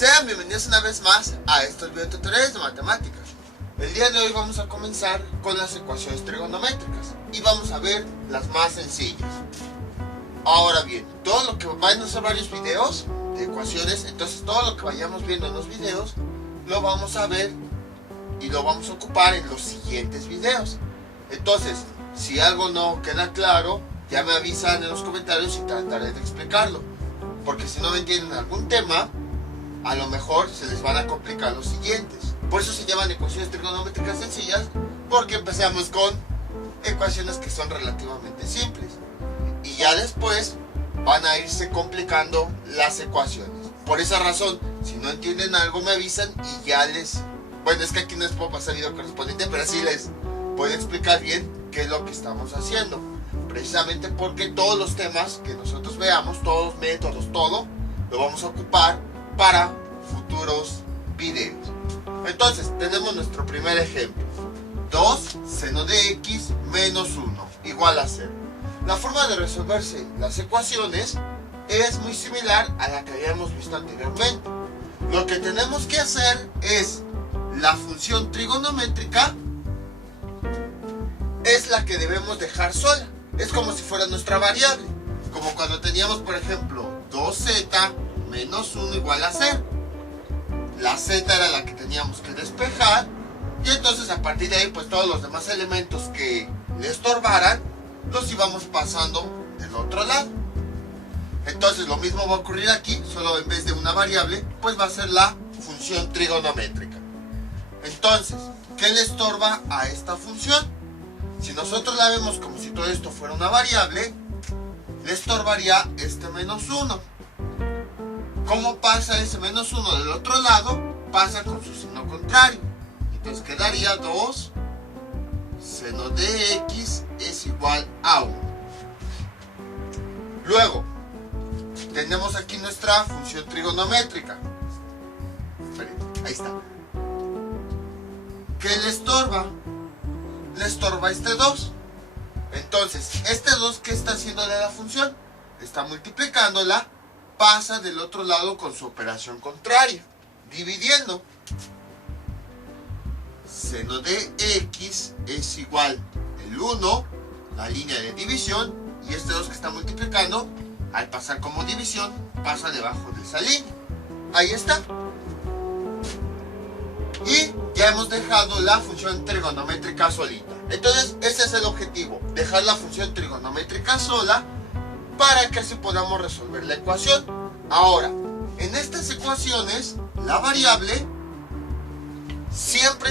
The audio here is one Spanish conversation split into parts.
Sean bienvenidos una vez más a estos videotutoriales de matemáticas. El día de hoy vamos a comenzar con las ecuaciones trigonométricas y vamos a ver las más sencillas. Ahora bien, todo lo que van a ser varios videos de ecuaciones, entonces todo lo que vayamos viendo en los videos lo vamos a ver y lo vamos a ocupar en los siguientes videos. Entonces, si algo no queda claro, ya me avisan en los comentarios y trataré de explicarlo. Porque si no me entienden algún tema, a lo mejor se les van a complicar los siguientes. Por eso se llaman ecuaciones trigonométricas sencillas, porque empezamos con ecuaciones que son relativamente simples. Y ya después van a irse complicando las ecuaciones. Por esa razón, si no entienden algo me avisan y ya les... Bueno, es que aquí no les puedo pasar video correspondiente, pero sí les voy a explicar bien qué es lo que estamos haciendo. Precisamente porque todos los temas que nosotros veamos, todos los métodos, todo, lo vamos a ocupar para futuros videos. Entonces, tenemos nuestro primer ejemplo. 2 seno de x menos 1 igual a 0. La forma de resolverse las ecuaciones es muy similar a la que habíamos visto anteriormente. Lo que tenemos que hacer es la función trigonométrica es la que debemos dejar sola. Es como si fuera nuestra variable. Como cuando teníamos, por ejemplo, 2z menos 1 igual a 0. La z era la que teníamos que despejar. Y entonces a partir de ahí, pues todos los demás elementos que le estorbaran, los íbamos pasando del otro lado. Entonces lo mismo va a ocurrir aquí, solo en vez de una variable, pues va a ser la función trigonométrica. Entonces, ¿qué le estorba a esta función? Si nosotros la vemos como si todo esto fuera una variable, le estorbaría este menos 1. ¿Cómo pasa ese menos 1 del otro lado? Pasa con su signo contrario. Entonces quedaría 2 seno de x es igual a 1. Luego, tenemos aquí nuestra función trigonométrica. Ahí está. ¿Qué le estorba? Le estorba este 2. Entonces, este 2, ¿qué está haciéndole a la función? Está multiplicándola, pasa del otro lado con su operación contraria, dividiendo. Seno de x es igual el 1, la línea de división, y este 2 que está multiplicando, al pasar como división, pasa debajo de esa línea. Ahí está. Y ya hemos dejado la función trigonométrica solita. Entonces, ese es el objetivo, dejar la función trigonométrica sola para que así podamos resolver la ecuación. Ahora, en estas ecuaciones, la variable siempre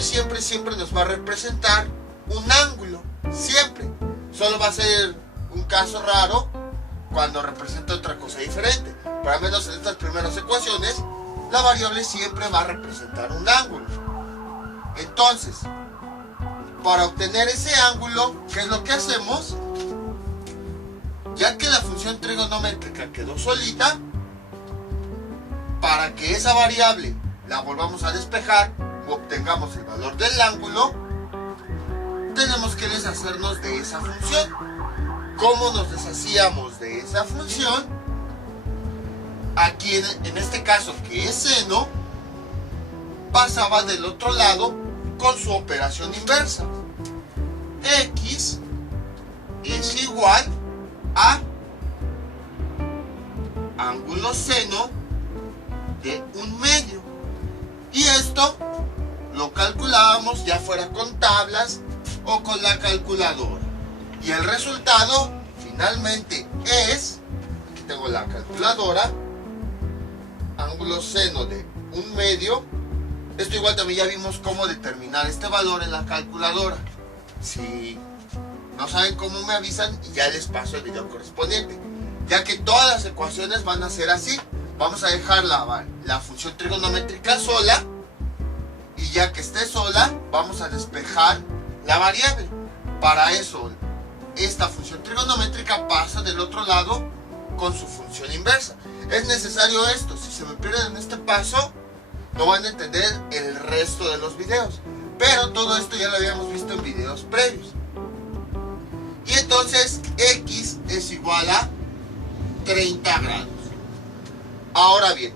nos va a representar un ángulo. Siempre. Solo va a ser un caso raro cuando representa otra cosa diferente. Pero al menos en estas primeras ecuaciones, la variable siempre va a representar un ángulo. Entonces, para obtener ese ángulo, ¿qué es lo que hacemos? Ya que la función trigonométrica quedó solita, para que esa variable la volvamos a despejar o obtengamos el valor del ángulo, tenemos que deshacernos de esa función. ¿Cómo nos deshacíamos de esa función? Aquí en este caso, que es seno, pasaba del otro lado con su operación inversa. X es igual a ángulo seno de 1/2. Y esto lo calculábamos ya fuera con tablas o con la calculadora. Y el resultado finalmente es, aquí tengo la calculadora, ángulo seno de 1/2. Esto igual también ya vimos cómo determinar este valor en la calculadora. Si no saben cómo me avisan y ya les paso el video correspondiente. Ya que todas las ecuaciones van a ser así. Vamos a dejar la función trigonométrica sola. Y ya que esté sola, vamos a despejar la variable. Para eso, esta función trigonométrica pasa del otro lado con su función inversa. Es necesario esto. Si se me pierden en este paso, no van a entender el resto de los videos. Pero todo esto ya lo habíamos visto en videos previos. Y entonces x es igual a 30 grados. Ahora bien,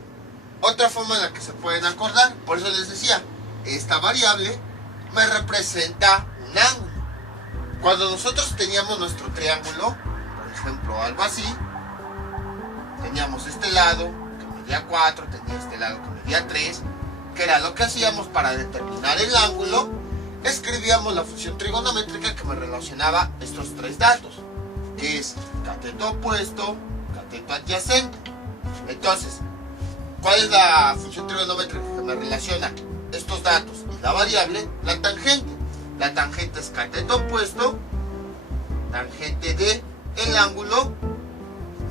Otra forma en la que se pueden acordar, por eso les decía, esta variable me representa un ángulo. Cuando nosotros teníamos nuestro triángulo, por ejemplo, algo así, teníamos este lado que medía 4, tenía este lado que medía 3, que era lo que hacíamos para determinar el ángulo. Escribíamos la función trigonométrica que me relacionaba estos tres datos, que es cateto opuesto, cateto adyacente. Entonces, ¿cuál es la función trigonométrica que me relaciona estos datos y la variable? La tangente. La tangente es cateto opuesto, tangente de el ángulo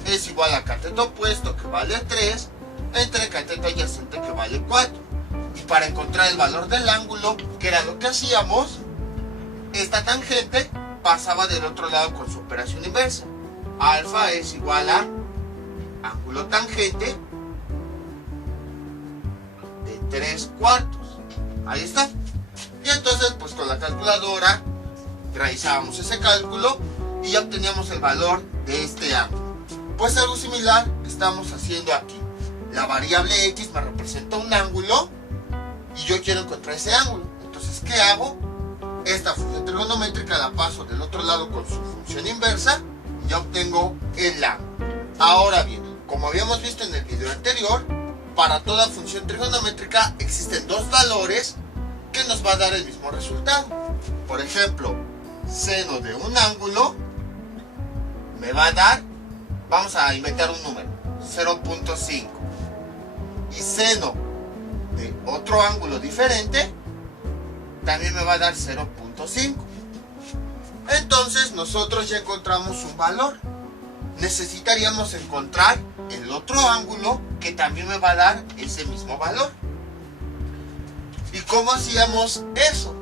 es igual a cateto opuesto, que vale 3, entre cateto adyacente, que vale 4. Y para encontrar el valor del ángulo, que era lo que hacíamos, esta tangente pasaba del otro lado con su operación inversa. Alfa es igual a ángulo tangente de 3/4. Ahí está. Y entonces, pues con la calculadora realizábamos ese cálculo y ya obteníamos el valor de este ángulo. Pues algo similar estamos haciendo aquí. La variable x me representa un ángulo y yo quiero encontrar ese ángulo. Entonces, ¿qué hago? Esta función trigonométrica la paso del otro lado con su función inversa y ya obtengo el ángulo. Ahora bien, como habíamos visto en el video anterior, para toda función trigonométrica existen dos valores que nos va a dar el mismo resultado. Por ejemplo, seno de un ángulo me va a dar, vamos a inventar un número, 0.5. Y seno de otro ángulo diferente también me va a dar 0.5. Entonces nosotros ya encontramos un valor. Necesitaríamos encontrar el otro ángulo que también me va a dar ese mismo valor. ¿Y cómo hacíamos eso?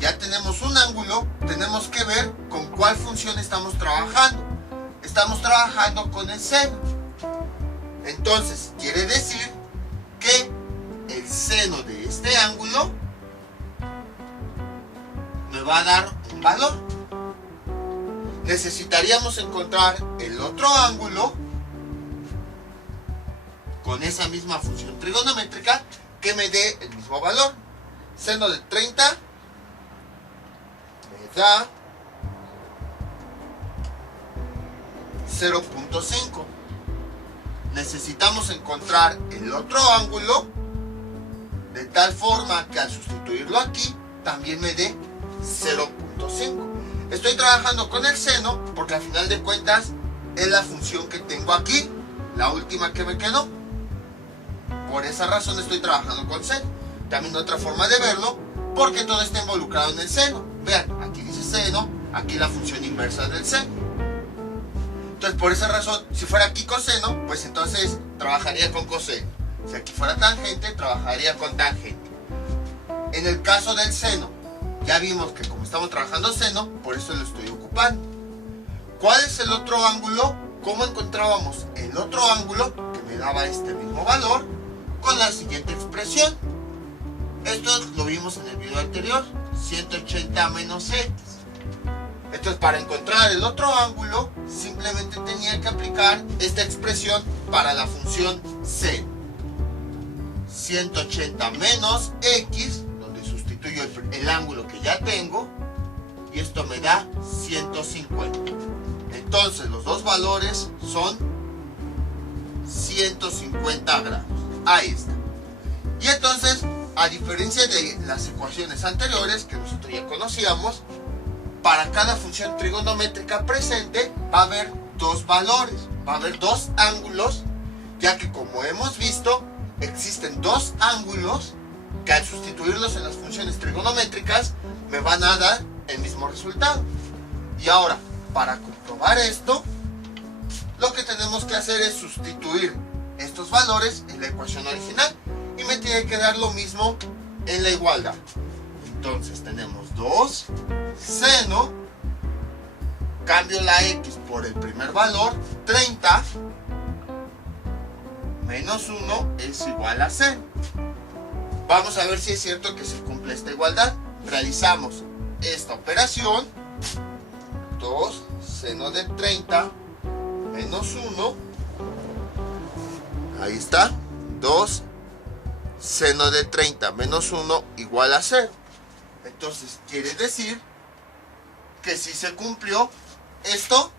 Ya tenemos un ángulo, tenemos que ver con cuál función estamos trabajando. Estamos trabajando con el seno. Entonces, quiere decir que el seno de este ángulo me va a dar un valor. Necesitaríamos encontrar el otro ángulo con esa misma función trigonométrica que me dé el mismo valor. Seno de 30 me da 0.5. Necesitamos encontrar el otro ángulo de tal forma que al sustituirlo aquí también me dé 0.5. Estoy trabajando con el seno porque al final de cuentas es la función que tengo aquí, la última que me quedó. Por esa razón estoy trabajando con seno. También otra forma de verlo, porque todo está involucrado en el seno. Vean, aquí dice seno, aquí la función inversa del seno. Entonces, por esa razón, si fuera aquí coseno, pues entonces trabajaría con coseno. Si aquí fuera tangente, trabajaría con tangente. En el caso del seno, ya vimos que como estamos trabajando seno, por eso lo estoy ocupando. ¿Cuál es el otro ángulo? ¿Cómo encontrábamos el otro ángulo que me daba este mismo valor? Con la siguiente expresión. Esto lo vimos en el video anterior, 180 menos x. Entonces, para encontrar el otro ángulo, simplemente tenía que aplicar esta expresión para la función seno. 180 menos x, donde sustituyo el ángulo que ya tengo, y esto me da 150. Entonces, los dos valores son 150 grados. Ahí está. Y entonces, a diferencia de las ecuaciones anteriores que nosotros ya conocíamos, para cada función trigonométrica presente va a haber dos valores, va a haber dos ángulos, ya que como hemos visto, existen dos ángulos que al sustituirlos en las funciones trigonométricas me van a dar el mismo resultado. Y ahora, para comprobar esto, lo que tenemos que hacer es sustituir estos valores en la ecuación original y me tiene que dar lo mismo en la igualdad. Entonces tenemos 2 seno, cambio la x por el primer valor, 30 menos 1 es igual a seno. Vamos a ver si es cierto que se cumple esta igualdad. Realizamos esta operación, 2 seno de 30 menos 1, ahí está, 2 seno de 30 menos 1 igual a 0. Entonces quiere decir que si se cumplió, esto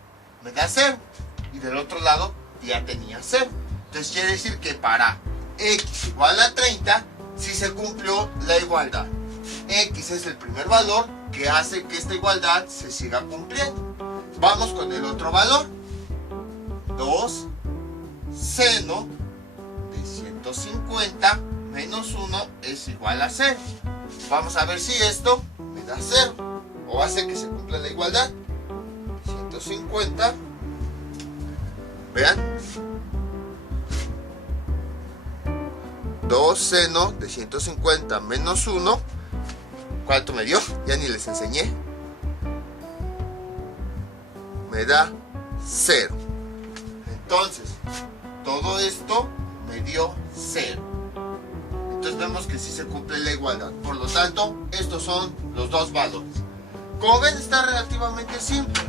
me da 0. Y del otro lado ya tenía 0. Entonces quiere decir que para x igual a 30, si se cumplió la igualdad. X es el primer valor que hace que esta igualdad se siga cumpliendo. Vamos con el otro valor. 2 seno de 150 menos 1 es igual a 0. Vamos a ver si esto me da 0 o hace que se cumpla la igualdad. 150, vean, 2 seno de 150 menos 1, ¿cuánto me dio? Ya ni les enseñé. Me da 0. Entonces, todo esto me dio 0. Entonces vemos que sí se cumple la igualdad. Por lo tanto, estos son los dos valores. Como ven, está relativamente simple.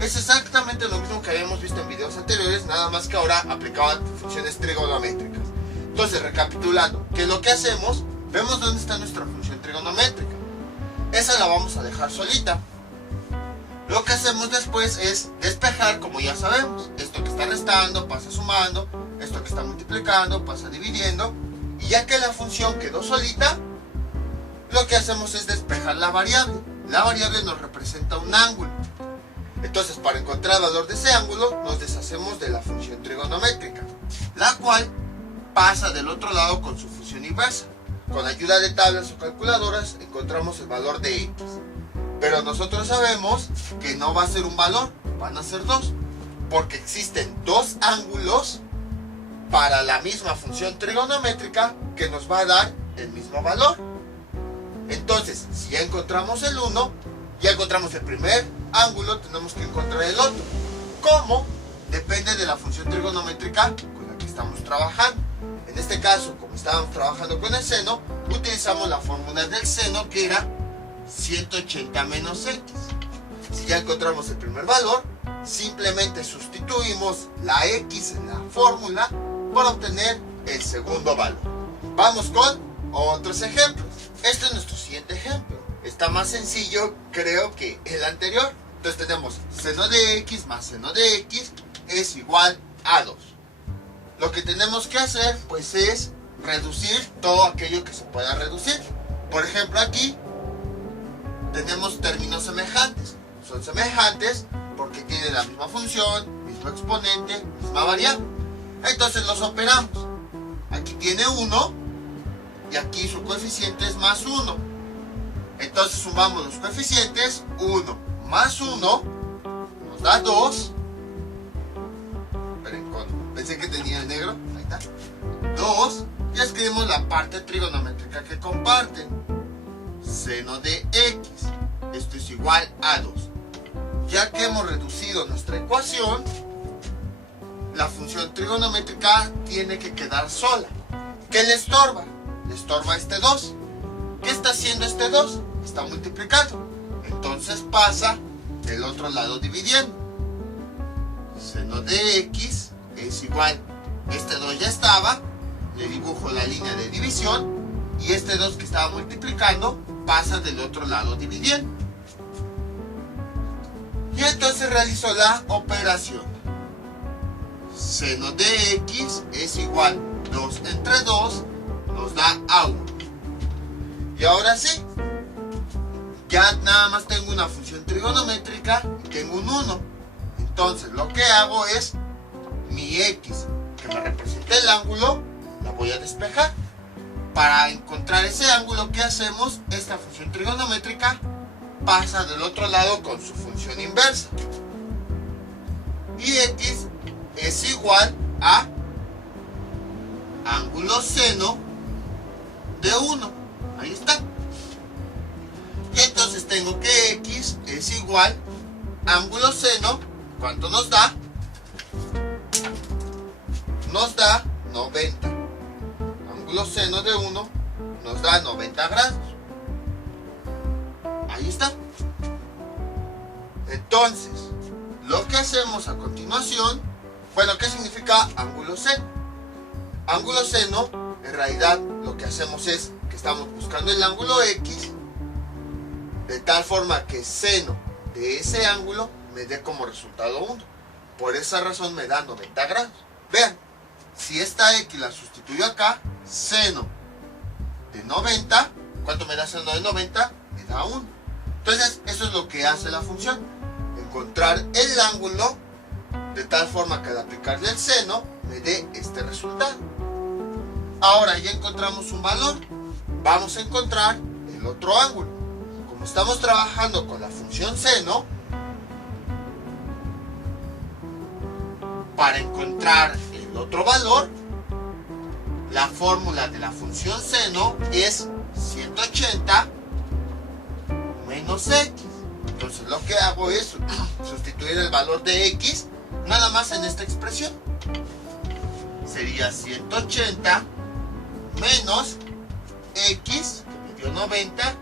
Es exactamente lo mismo que habíamos visto en videos anteriores, nada más que ahora aplicado a funciones trigonométricas. Entonces, recapitulando, ¿qué es lo que hacemos? Vemos dónde está nuestra función trigonométrica. Esa la vamos a dejar solita. Lo que hacemos después es despejar, como ya sabemos. Esto que está restando pasa sumando, esto que está multiplicando pasa dividiendo. Y ya que la función quedó solita, lo que hacemos es despejar la variable. La variable nos representa un ángulo. Entonces, para encontrar el valor de ese ángulo, nos deshacemos de la función trigonométrica, la cual pasa del otro lado con su función inversa. Con ayuda de tablas o calculadoras encontramos el valor de x. Pero nosotros sabemos que no va a ser un valor, van a ser dos, porque existen dos ángulos para la misma función trigonométrica que nos va a dar el mismo valor. Entonces, si ya encontramos el 1, ya encontramos el primer ángulo, tenemos que encontrar el otro. ¿Cómo? Depende de la función trigonométrica con la que estamos trabajando. En este caso, como estábamos trabajando con el seno, utilizamos la fórmula del seno, que era 180 menos x. Si ya encontramos el primer valor, simplemente sustituimos la x en la fórmula para obtener el segundo valor. Vamos con otros ejemplos. Este es nuestro siguiente ejemplo. Está más sencillo, creo, que el anterior. Entonces tenemos seno de x más seno de x es igual a 2. Lo que tenemos que hacer, pues, es reducir todo aquello que se pueda reducir. Por ejemplo, aquí tenemos términos semejantes. Son semejantes porque tienen la misma función, mismo exponente, misma variable. Entonces los operamos. Aquí tiene 1 y aquí su coeficiente es más 1. Entonces sumamos los coeficientes. 1 más 1 nos da 2. Esperen, pensé que tenía el negro. Ahí está. 2. Y escribimos la parte trigonométrica que comparten. Seno de x. Esto es igual a 2. Ya que hemos reducido nuestra ecuación, la función trigonométrica tiene que quedar sola. ¿Qué le estorba? Le estorba este 2. ¿Qué está haciendo este 2? Está multiplicando. Entonces pasa del otro lado dividiendo. Seno de x es igual. Este 2 ya estaba. Le dibujo la línea de división. Y este 2 que estaba multiplicando pasa del otro lado dividiendo. Y entonces realizo la operación. Seno de x es igual 2 entre 2 nos da a 1. Y ahora sí, ya nada más tengo una función trigonométrica y tengo un 1. Entonces lo que hago es mi x, que me representa el ángulo, la voy a despejar. Para encontrar ese ángulo, ¿qué hacemos? Esta función trigonométrica pasa del otro lado con su función inversa. Y x es igual a ángulo seno de 1. Ahí está. Y entonces tengo que x es igual a ángulo seno. ¿Cuánto nos da? Nos da 90. Ángulo seno de 1 nos da 90 grados. Ahí está. Entonces, lo que hacemos a continuación, bueno, ¿qué significa ángulo seno? Ángulo seno En realidad lo que hacemos es que estamos buscando el ángulo X de tal forma que seno de ese ángulo me dé como resultado 1. Por esa razón me da 90 grados. Vean, si esta X la sustituyo acá, seno de 90, ¿cuánto me da seno de 90? Me da 1. Entonces, eso es lo que hace la función. Encontrar el ángulo de tal forma que al aplicarle el seno me dé este resultado. Ahora ya encontramos un valor. Vamos a encontrar el otro ángulo. Como estamos trabajando con la función seno, para encontrar el otro valor, la fórmula de la función seno es 180 menos x. Entonces lo que hago es sustituir el valor de x nada más en esta expresión. Sería 180 menos x, que me dio 90,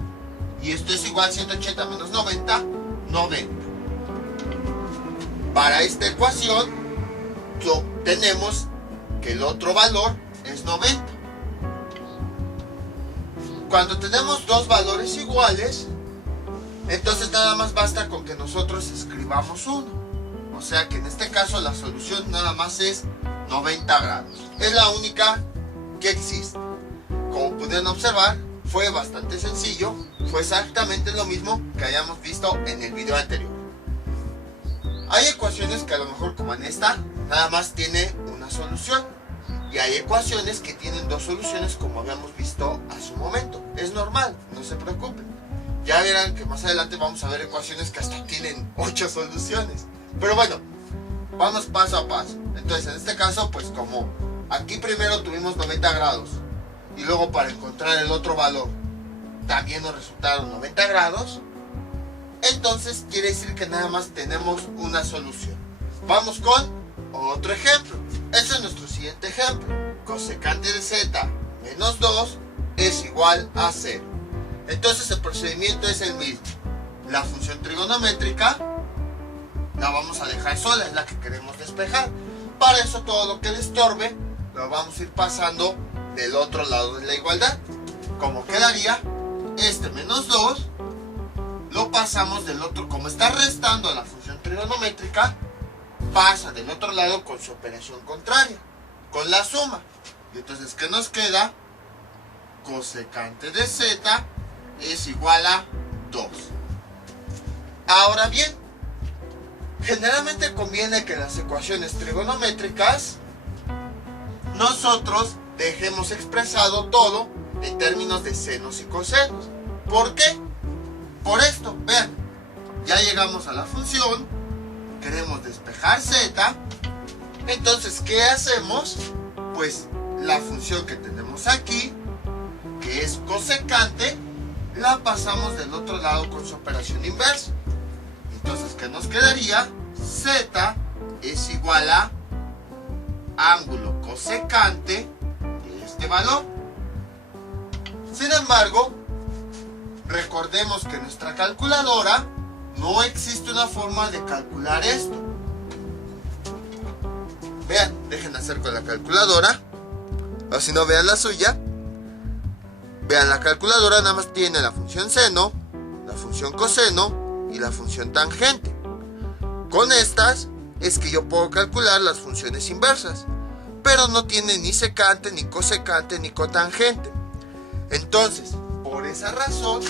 y esto es igual a 180 menos 90, 90. Para esta ecuación obtenemos que el otro valor es 90. Cuando tenemos dos valores iguales, entonces nada más basta con que nosotros escribamos uno. O sea que en este caso la solución nada más es 90 grados. Es la única que existe. Como pudieron observar, fue bastante sencillo. Fue exactamente lo mismo que hayamos visto en el video anterior. Hay ecuaciones que a lo mejor, como en esta, nada más tiene una solución. Y hay ecuaciones que tienen dos soluciones, como habíamos visto hace un momento. Es normal, no se preocupen. Ya verán que más adelante vamos a ver ecuaciones que hasta tienen 8 soluciones. Pero bueno, vamos paso a paso. Entonces, en este caso, pues como aquí primero tuvimos 90 grados y luego para encontrar el otro valor también nos resultaron 90 grados, entonces quiere decir que nada más tenemos una solución. Vamos con otro ejemplo. Este es nuestro siguiente ejemplo. Cosecante de z menos 2 es igual a 0. Entonces el procedimiento es el mismo. La función trigonométrica la vamos a dejar sola, es la que queremos despejar. Para eso todo lo que le estorbe lo vamos a ir pasando del otro lado de la igualdad. Como quedaría, este menos 2 lo pasamos del otro, como está restando a la función trigonométrica, pasa del otro lado con su operación contraria, con la suma. Y entonces, ¿qué nos queda? Cosecante de z es igual a 2. Ahora bien, generalmente conviene que en las ecuaciones trigonométricas nosotros dejemos expresado todo en términos de senos y cosenos. ¿Por qué? Por esto, vean, ya llegamos a la función, queremos despejar z, entonces ¿qué hacemos? Pues la función que tenemos aquí, que es cosecante, la pasamos del otro lado con su operación inversa. Entonces, ¿qué nos quedaría? Z es igual a ángulo cosecante de este valor. Sin embargo, recordemos que en nuestra calculadora no existe una forma de calcular esto. Vean, dejen hacer con la calculadora, o si no, vean la suya. Vean, la calculadora nada más tiene la función seno, la función coseno y la función tangente. Con estas es que yo puedo calcular las funciones inversas, pero no tiene ni secante, ni cosecante, ni cotangente. Entonces, por esa razón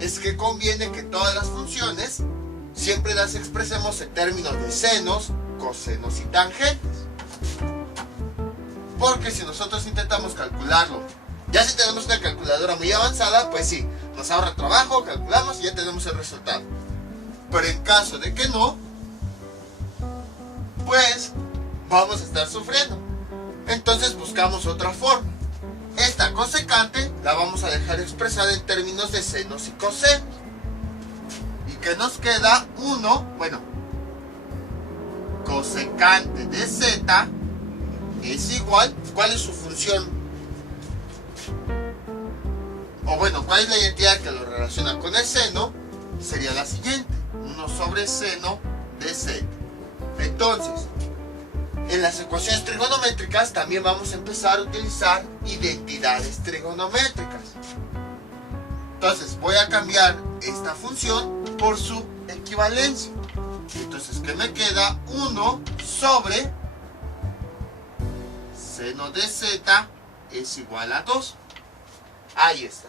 es que conviene que todas las funciones siempre las expresemos en términos de senos, cosenos y tangentes. Porque si nosotros intentamos calcularlo, ya si tenemos una calculadora muy avanzada, pues sí, nos ahorra trabajo, calculamos y ya tenemos el resultado. Pero en caso de que no, pues vamos a estar sufriendo. Entonces buscamos otra forma. Esta cosecante la vamos a dejar expresada en términos de senos y cosenos. ¿Y qué nos queda? 1, bueno, cosecante de z es igual, ¿cuál es su función? O bueno, ¿cuál es la identidad que lo relaciona con el seno? Sería la siguiente, 1 sobre seno de z. Entonces, En las ecuaciones trigonométricas también vamos a empezar a utilizar identidades trigonométricas. Entonces voy a cambiar esta función por su equivalencia. Entonces, ¿qué me queda? 1 sobre seno de z es igual a 2. Ahí está.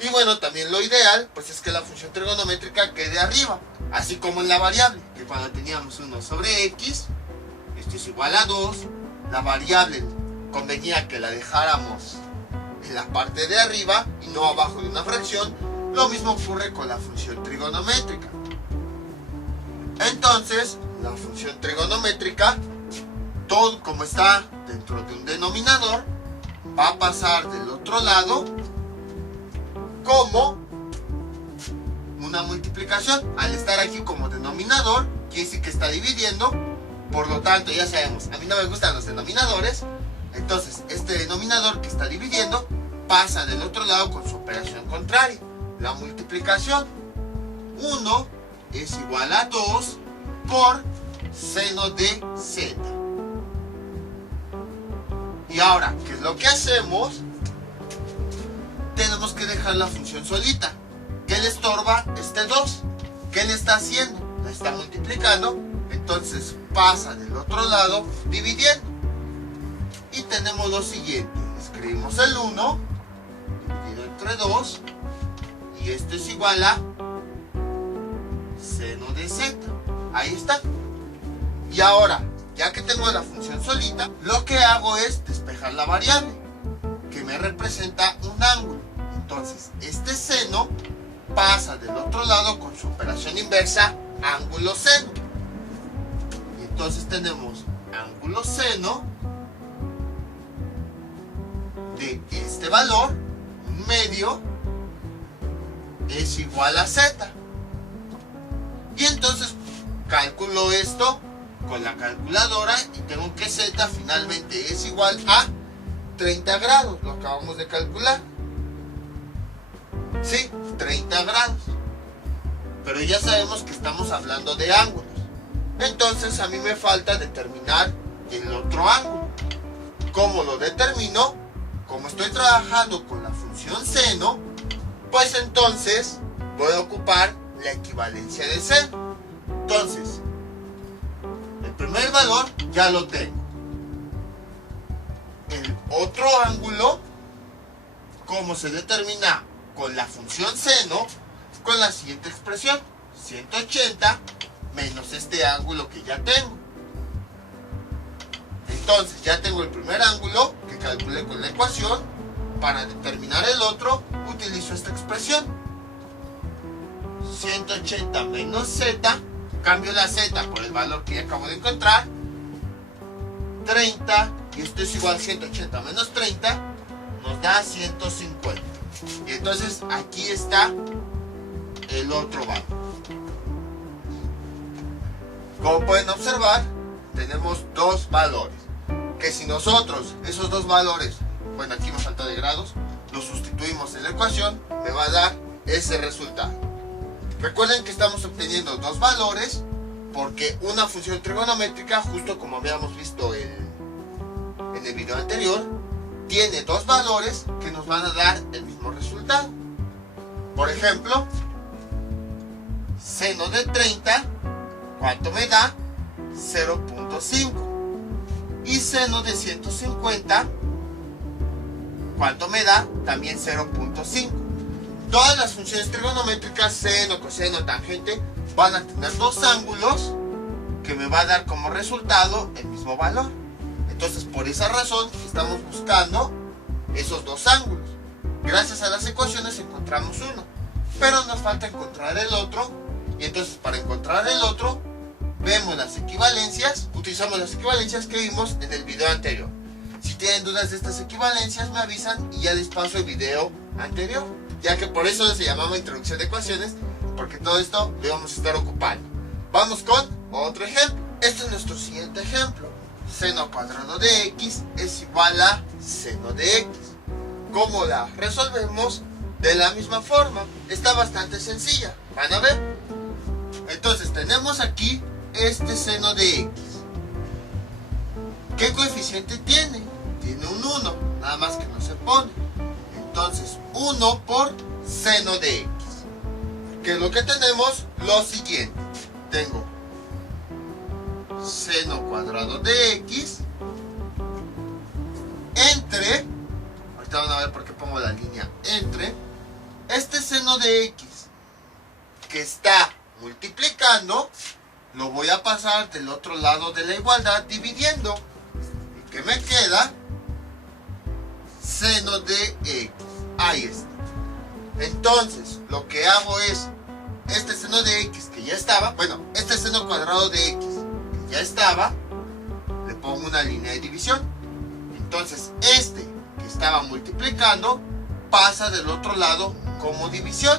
Y bueno, también lo ideal pues es que la función trigonométrica quede arriba, así como en la variable, que cuando teníamos 1 sobre x, esto es igual a 2, la variable convenía que la dejáramos en la parte de arriba y no abajo de una fracción. Lo mismo ocurre con la función trigonométrica. Entonces, la función trigonométrica, todo como está dentro de un denominador, va a pasar del otro lado como una multiplicación. Al estar aquí como denominador, quiere decir que está dividiendo. Por lo tanto, ya sabemos, a mí no me gustan los denominadores. Entonces, este denominador que está dividiendo pasa del otro lado con su operación contraria, la multiplicación. 1 es igual a 2 por seno de z. Y ahora, ¿qué es lo que hacemos? Tenemos que dejar la función solita. ¿Qué le estorba este 2? ¿Qué le está haciendo? La está multiplicando. Entonces pasa del otro lado dividiendo. Y tenemos lo siguiente. Escribimos el 1 dividido entre 2. Y esto es igual a seno de z. Ahí está. Y ahora, ya que tengo la función solita, lo que hago es despejar la variable, que me representa un ángulo. Entonces, este seno pasa del otro lado con su operación inversa, ángulo seno. Y entonces tenemos ángulo seno de este valor, un medio, es igual a z. Y entonces calculo esto con la calculadora y tengo que z finalmente es igual a 30 grados. Lo acabamos de calcular. Sí, 30 grados. Pero ya sabemos que estamos hablando de ángulos. Entonces a mí me falta determinar el otro ángulo. ¿Cómo lo determino? Como estoy trabajando con la función seno, pues entonces voy a ocupar la equivalencia de seno. Entonces, el primer valor ya lo tengo. El otro ángulo, ¿cómo se determina? Con la función seno, con la siguiente expresión: 180 menos este ángulo que ya tengo. Entonces ya tengo el primer ángulo que calculé con la ecuación. Para determinar el otro utilizo esta expresión: 180 menos z, cambio la z por el valor que ya acabo de encontrar, 30, y esto es igual a 180 menos 30, nos da 150. Y entonces aquí está el otro valor. Como pueden observar, tenemos dos valores, que si nosotros esos dos valores, bueno, aquí me falta de grados, los sustituimos en la ecuación, me va a dar ese resultado. Recuerden que estamos obteniendo dos valores porque una función trigonométrica, justo como habíamos visto en el video anterior, tiene dos valores que nos van a dar el mismo resultado. Por ejemplo, seno de 30, ¿cuánto me da? 0.5. Y seno de 150, ¿cuánto me da? También 0.5. Todas las funciones trigonométricas, seno, coseno, tangente, van a tener dos ángulos que me va a dar como resultado el mismo valor. Entonces, por esa razón, estamos buscando esos dos ángulos. Gracias a las ecuaciones encontramos uno, pero nos falta encontrar el otro. Y entonces, para encontrar el otro, vemos las equivalencias, utilizamos las equivalencias que vimos en el video anterior. Si tienen dudas de estas equivalencias, me avisan y ya les paso el video anterior, ya que por eso se llamaba introducción de ecuaciones, porque todo esto lo vamos a estar ocupando. Vamos con otro ejemplo. Este es nuestro siguiente ejemplo. Seno cuadrado de x es igual a seno de x. ¿Cómo la resolvemos? De la misma forma. Está bastante sencilla. Van a ver. Entonces tenemos aquí este seno de x. ¿Qué coeficiente tiene? Tiene un 1, nada más que no se pone. Entonces 1 por seno de x. ¿Qué es lo que tenemos? Lo siguiente. Tengo seno cuadrado de x entre, ahorita van a ver por qué pongo la línea entre, este seno de x que está multiplicando, lo voy a pasar del otro lado de la igualdad dividiendo. ¿Y qué me queda? Seno de x. Ahí está. Entonces, lo que hago es, este seno de x que ya estaba, bueno, este seno cuadrado de x que ya estaba, le pongo una línea de división. Entonces, este que estaba multiplicando pasa del otro lado como división.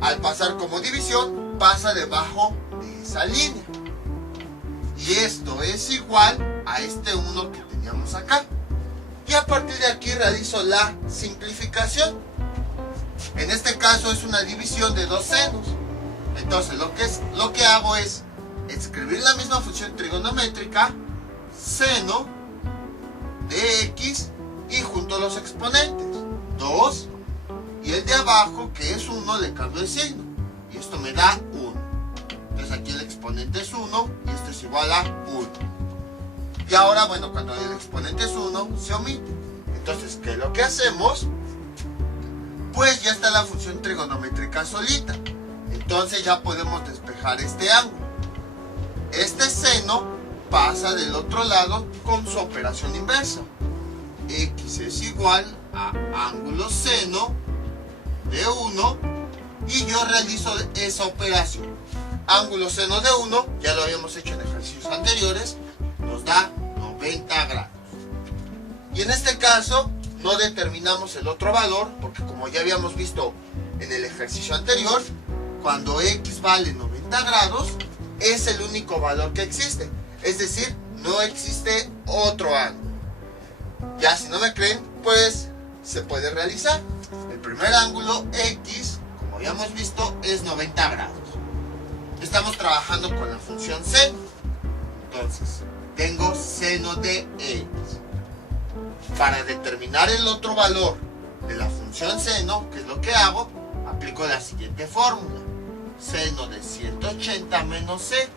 Al pasar como división, pasa debajo de esa línea. Y esto es igual a este 1 que teníamos acá. Y a partir de aquí realizo la simplificación. En este caso es una división de dos senos. Entonces lo que hago es escribir la misma función trigonométrica, seno de x, y junto los exponentes, 2, y el de abajo, que es 1, le cambio el signo. Y esto me da 1. Entonces aquí el exponente es 1 y esto es igual a 1. Y ahora, bueno, cuando el exponente es 1, se omite. Entonces, ¿qué es lo que hacemos? Pues ya está la función trigonométrica solita. Entonces ya podemos despejar este ángulo. Este seno pasa del otro lado con su operación inversa. X es igual a ángulo seno de 1 y yo realizo esa operación. Ángulo seno de 1, ya lo habíamos hecho en ejercicios anteriores, nos da 90 grados. Y en este caso no determinamos el otro valor porque, como ya habíamos visto en el ejercicio anterior, cuando x vale 90 grados es el único valor que existe. Es decir, no existe otro ángulo. Ya si no me creen, pues se puede realizar. El primer ángulo x, como habíamos visto, es 90 grados. Estamos trabajando con la función seno. Entonces, tengo seno de x. Para determinar el otro valor de la función seno, ¿qué es lo que hago? Aplico la siguiente fórmula. Seno de 180 menos x.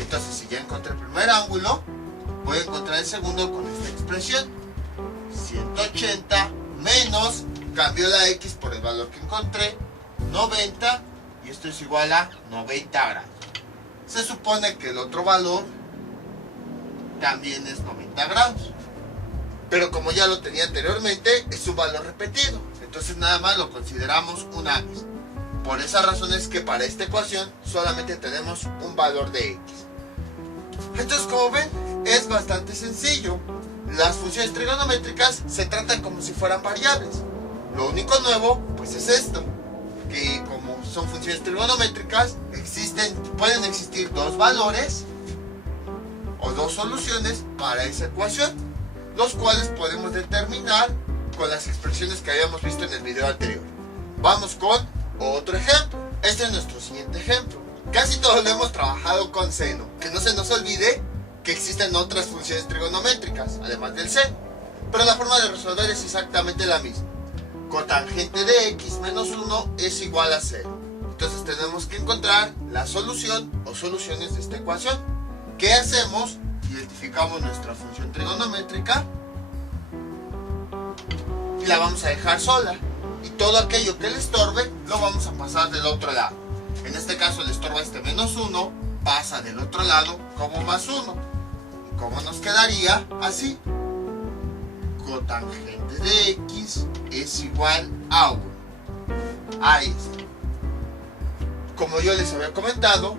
Entonces, si ya encontré el primer ángulo, voy a encontrar el segundo con esta expresión. 180 menos, cambio la x por el valor que encontré, 90, y esto es igual a 90 grados. Se supone que el otro valor también es 90 grados. Pero como ya lo tenía anteriormente, es un valor repetido. Entonces nada más lo consideramos una vez. Por esa razón es que para esta ecuación solamente tenemos un valor de x. Entonces, como ven, es bastante sencillo. Las funciones trigonométricas se tratan como si fueran variables. Lo único nuevo, pues es esto, que como son funciones trigonométricas, pueden existir dos valores o dos soluciones para esa ecuación, los cuales podemos determinar con las expresiones que habíamos visto en el video anterior. Vamos con otro ejemplo. Este es nuestro siguiente ejemplo. Casi todos lo hemos trabajado con seno. Que no se nos olvide que existen otras funciones trigonométricas, además del seno. Pero la forma de resolver es exactamente la misma. Cotangente de x menos 1 es igual a 0. Entonces tenemos que encontrar la solución o soluciones de esta ecuación. ¿Qué hacemos? Identificamos nuestra función trigonométrica y la vamos a dejar sola. Y todo aquello que le estorbe lo vamos a pasar del otro lado. En este caso le estorba este menos 1, pasa del otro lado como más 1. ¿Y cómo nos quedaría? Así. Cotangente de x es igual a 1. Ahí está. Como yo les había comentado,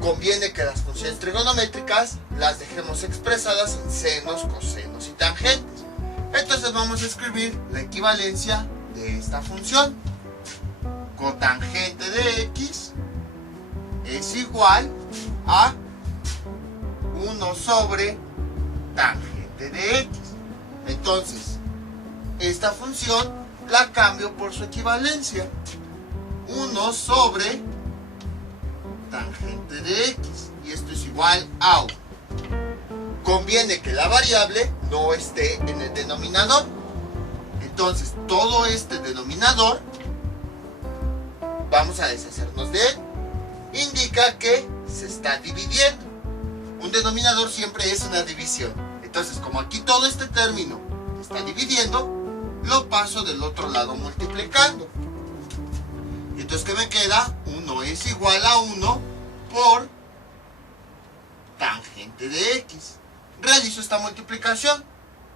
conviene que las funciones trigonométricas las dejemos expresadas en senos, cosenos y tangentes. Entonces vamos a escribir la equivalencia de esta función. Cotangente de x es igual a 1 sobre tangente de x. Entonces, esta función la cambio por su equivalencia. 1 sobre tangente de x. Y esto es igual a 1. conviene que la variable no esté en el denominador. Entonces, todo este denominador, vamos a deshacernos de él. Indica que se está dividiendo. Un denominador siempre es una división. Entonces, como aquí todo este término está dividiendo, lo paso del otro lado multiplicando. Y entonces, ¿qué me queda? 1 es igual a 1 por tangente de x. Realizo esta multiplicación.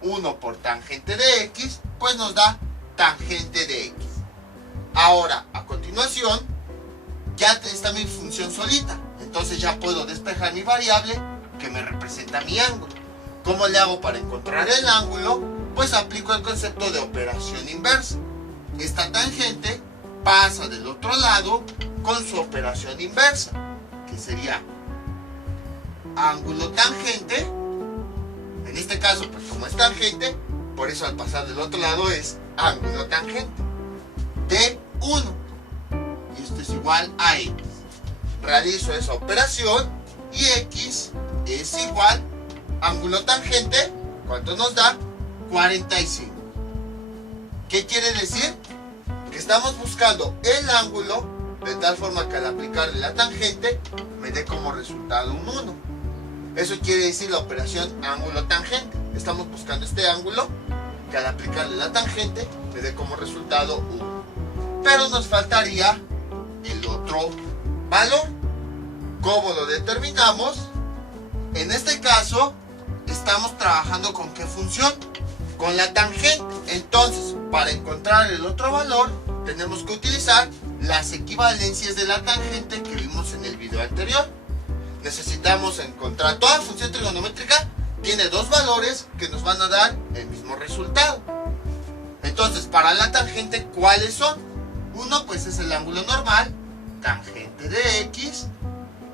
1 por tangente de x, pues nos da tangente de x. Ahora, a continuación, ya está mi función solita. Entonces ya puedo despejar mi variable que me representa mi ángulo. ¿Cómo le hago para encontrar el ángulo? Pues aplico el concepto de operación inversa. Esta tangente pasa del otro lado con su operación inversa, que sería ángulo tangente. En este caso, pues como es tangente, por eso al pasar del otro lado es ángulo tangente de 1. Y esto es igual a x. Realizo esa operación y x es igual ángulo tangente. ¿Cuánto nos da? 45. ¿Qué quiere decir? Que estamos buscando el ángulo de tal forma que al aplicarle la tangente me dé como resultado un 1. Eso quiere decir la operación ángulo tangente. Estamos buscando este ángulo que al aplicarle la tangente me dé como resultado 1. Pero nos faltaría el otro valor. ¿Cómo lo determinamos? En este caso estamos trabajando ¿con qué función? Con la tangente. Entonces, para encontrar el otro valor tenemos que utilizar las equivalencias de la tangente que vimos en el video anterior. Necesitamos encontrar toda función trigonométrica tiene dos valores que nos van a dar el mismo resultado. Entonces, para la tangente, ¿cuáles son? Uno, pues es el ángulo normal, tangente de x,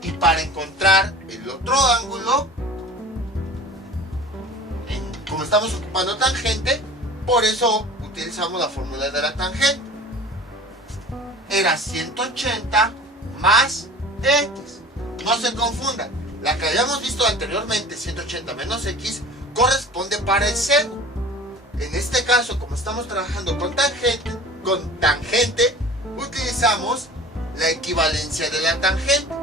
y para encontrar el otro ángulo, como estamos ocupando tangente, por eso utilizamos la fórmula de la tangente. Era 180 más x. No se confundan, la que habíamos visto anteriormente, 180 menos x, corresponde para el seno. En este caso, como estamos trabajando con tangente, utilizamos la equivalencia de la tangente.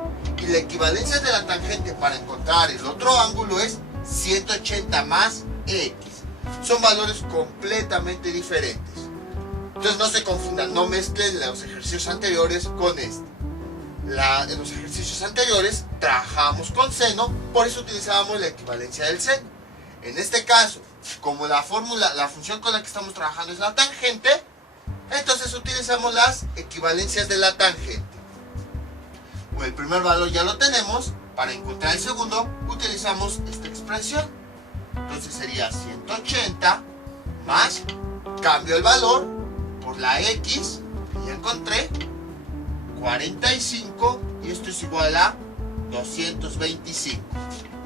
Y la equivalencia de la tangente para encontrar el otro ángulo es 180 más x. Son valores completamente diferentes. Entonces no se confundan, no mezclen los ejercicios anteriores con este. En los ejercicios anteriores trabajamos con seno, por eso utilizábamos la equivalencia del seno. En este caso, como la función con la que estamos trabajando es la tangente, entonces utilizamos las equivalencias de la tangente. El primer valor ya lo tenemos. Para encontrar el segundo utilizamos esta expresión. Entonces sería 180 más, cambio el valor por la x que ya encontré, 45, y esto es igual a 225.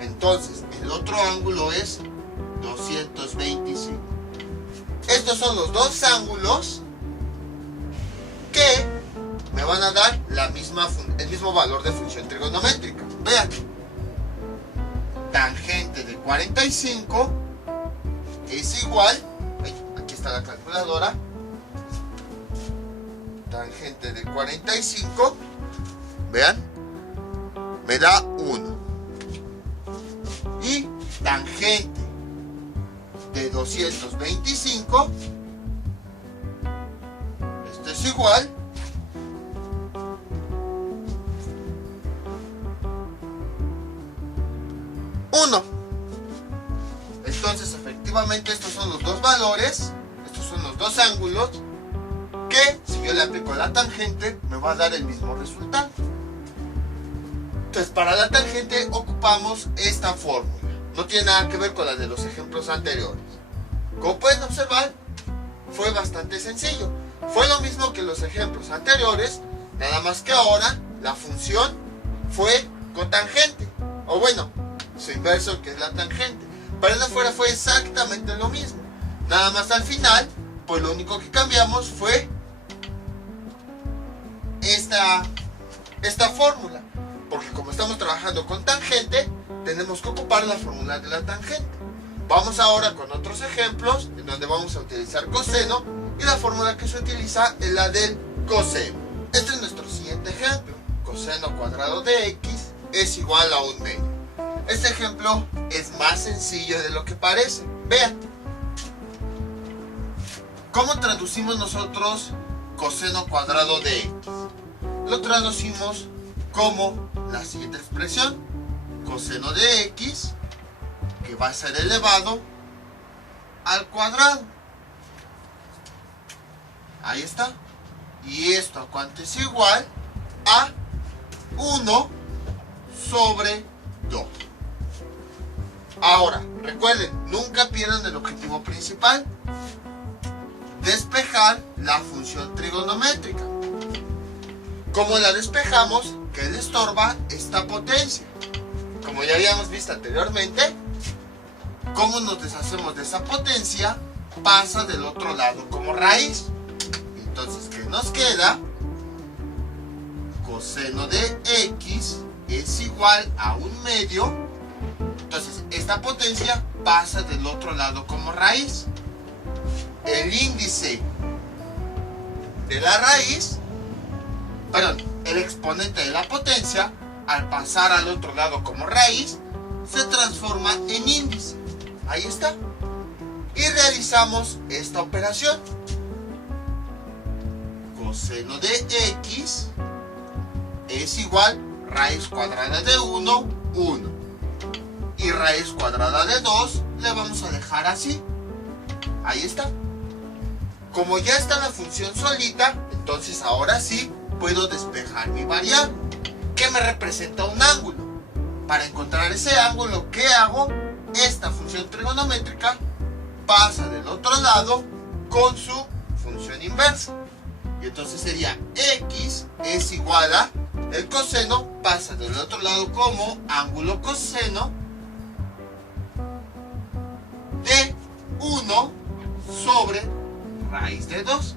Entonces el otro ángulo es 225. Estos son los dos ángulos que me van a dar el mismo valor de función trigonométrica. Vean, tangente de 45 es igual, aquí está la calculadora, tangente de 45, vean, me da 1. Y tangente de 225, esto es igual a 1. Entonces efectivamente estos son los dos valores, estos son los dos ángulos que si yo le aplico la tangente me va a dar el mismo resultado. Entonces para la tangente ocupamos esta fórmula, no tiene nada que ver con la de los ejemplos anteriores. Como pueden observar, fue bastante sencillo, fue lo mismo que los ejemplos anteriores, nada más que ahora la función fue cotangente, o bueno, su inverso, que es la tangente. Para allá afuera fue exactamente lo mismo, nada más al final pues lo único que cambiamos fue esta fórmula, porque como estamos trabajando con tangente, tenemos que ocupar la fórmula de la tangente. Vamos ahora con otros ejemplos en donde vamos a utilizar coseno y la fórmula que se utiliza es la del coseno. Este es nuestro siguiente ejemplo. Coseno cuadrado de x es igual a 1/2. Este ejemplo es más sencillo de lo que parece. Vean. ¿Cómo traducimos nosotros coseno cuadrado de x? Lo traducimos como la siguiente expresión. Coseno de x, que va a ser elevado al cuadrado. Ahí está. ¿Y esto a cuánto es igual? A 1 sobre 2. Ahora, recuerden, nunca pierdan el objetivo principal. Despejar la función trigonométrica. ¿Cómo la despejamos? ¿Qué le estorba esta potencia? Como ya habíamos visto anteriormente, ¿cómo nos deshacemos de esa potencia? Pasa del otro lado como raíz. Entonces, ¿qué nos queda? Coseno de x es igual a 1/2. Entonces, esta potencia pasa del otro lado como raíz. El índice de la raíz, perdón, el exponente de la potencia, al pasar al otro lado como raíz, se transforma en índice. Ahí está. Y realizamos esta operación. Coseno de x es igual raíz cuadrada de 1, 1. Y raíz cuadrada de 2 le vamos a dejar así. Ahí está. Como ya está la función solita, entonces ahora sí puedo despejar mi variable, que me representa un ángulo. Para encontrar ese ángulo, ¿qué hago? Esta función trigonométrica pasa del otro lado con su función inversa. Y entonces sería x es igual a, el coseno pasa del otro lado como ángulo coseno de 1 sobre raíz de 2.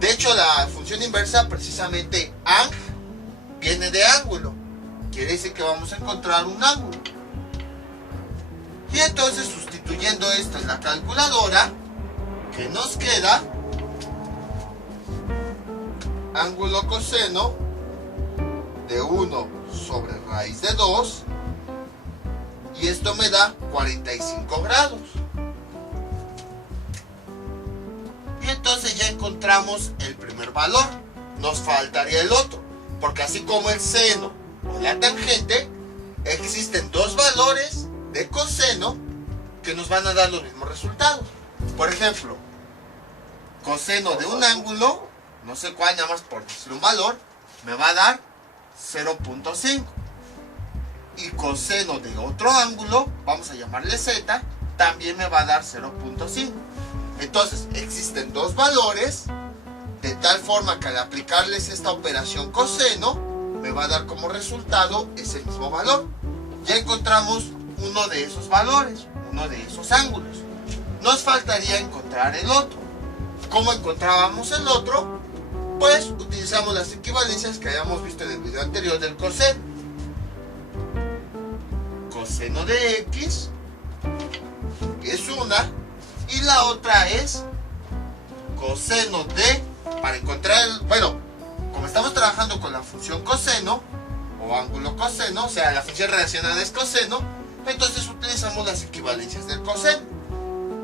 De hecho, la función inversa, precisamente ang, viene de ángulo. Quiere decir que vamos a encontrar un ángulo. Y entonces, sustituyendo esto en la calculadora, ¿qué nos queda? Ángulo coseno de 1 sobre raíz de 2. Y esto me da 45 grados. Y entonces ya encontramos el primer valor. Nos faltaría el otro. Porque así como el seno o la tangente, existen dos valores de coseno que nos van a dar los mismos resultados. Por ejemplo, coseno de un ángulo, no sé cuál, nada más por decir un valor, me va a dar 0.5. Y coseno de otro ángulo, vamos a llamarle z, también me va a dar 0.5. Entonces, existen dos valores, de tal forma que al aplicarles esta operación coseno, me va a dar como resultado ese mismo valor. Ya encontramos uno de esos valores, uno de esos ángulos. Nos faltaría encontrar el otro. ¿Cómo encontrábamos el otro? Pues utilizamos las equivalencias que habíamos visto en el video anterior del coseno. Coseno de x es una, y la otra es coseno de, para encontrar el, bueno, como estamos trabajando con la función coseno o ángulo coseno, o sea, la función relacionada es coseno, entonces utilizamos las equivalencias del coseno.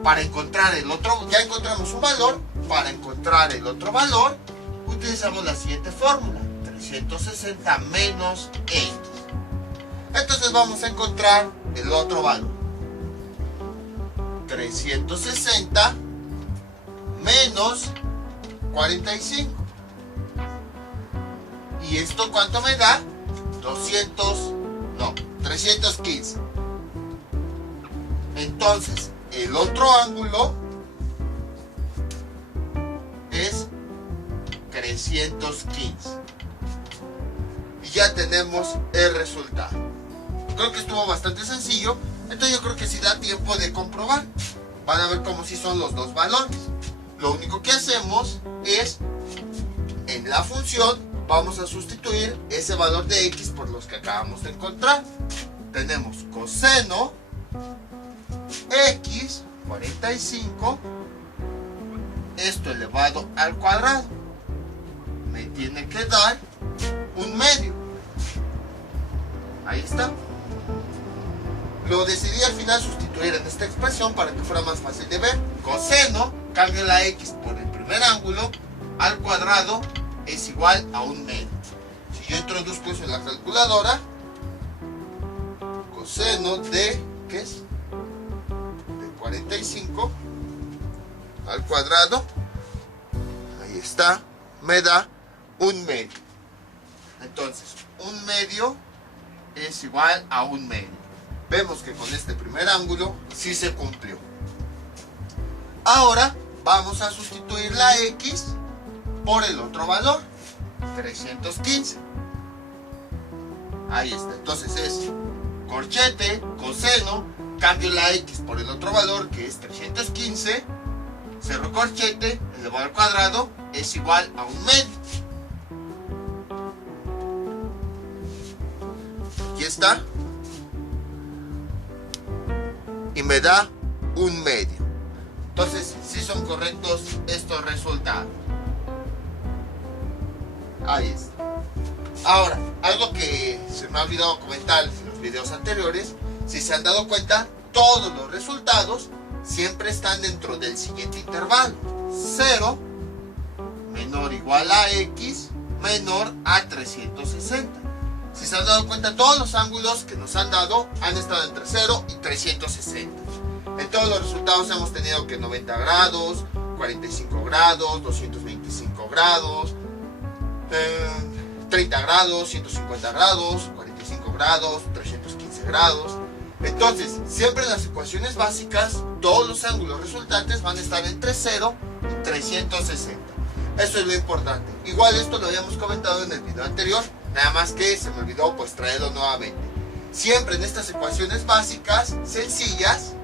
Para encontrar el otro, ya encontramos un valor, para encontrar el otro valor, utilizamos la siguiente fórmula, 360 menos x. Entonces vamos a encontrar el otro valor. 360 menos 45. ¿Y esto cuánto me da? 315. Entonces, el otro ángulo es 315. Y ya tenemos el resultado. Creo que estuvo bastante sencillo. Entonces yo creo que sí da tiempo de comprobar. Van a ver cómo sí son los dos valores. Lo único que hacemos es, en la función, vamos a sustituir ese valor de x por los que acabamos de encontrar. tenemos coseno x 45, esto elevado al cuadrado, me tiene que dar un medio. Ahí está. Lo decidí al final sustituir en esta expresión para que fuera más fácil de ver. Coseno, cambio la x por el primer ángulo, al cuadrado es igual a un medio. Si yo introduzco eso en la calculadora, coseno de, ¿qué es? De 45 al cuadrado, ahí está, me da un medio. Entonces, un medio es igual a un medio. Vemos que con este primer ángulo sí se cumplió. Ahora vamos a sustituir la x por el otro valor, 315. Ahí está. Entonces es corchete, coseno, cambio la x por el otro valor que es 315, cerro corchete, elevado al cuadrado es igual a un medio. Aquí está. Y me da un medio. Entonces, sí son correctos estos resultados. Ahí está. Ahora, algo que se me ha olvidado comentar en los videos anteriores, si se han dado cuenta, todos los resultados siempre están dentro del siguiente intervalo. 0 menor o igual a x menor a 360. Si se han dado cuenta, todos los ángulos que nos han dado han estado entre 0 y 360. En todos los resultados hemos tenido que 90 grados, 45 grados, 225 grados, 30 grados, 150 grados, 45 grados, 315 grados. Entonces, siempre en las ecuaciones básicas, todos los ángulos resultantes van a estar entre 0 y 360. Eso es lo importante. Igual esto lo habíamos comentado en el video anterior, nada más que se me olvidó pues traerlo nuevamente. Siempre en estas ecuaciones básicas, sencillas,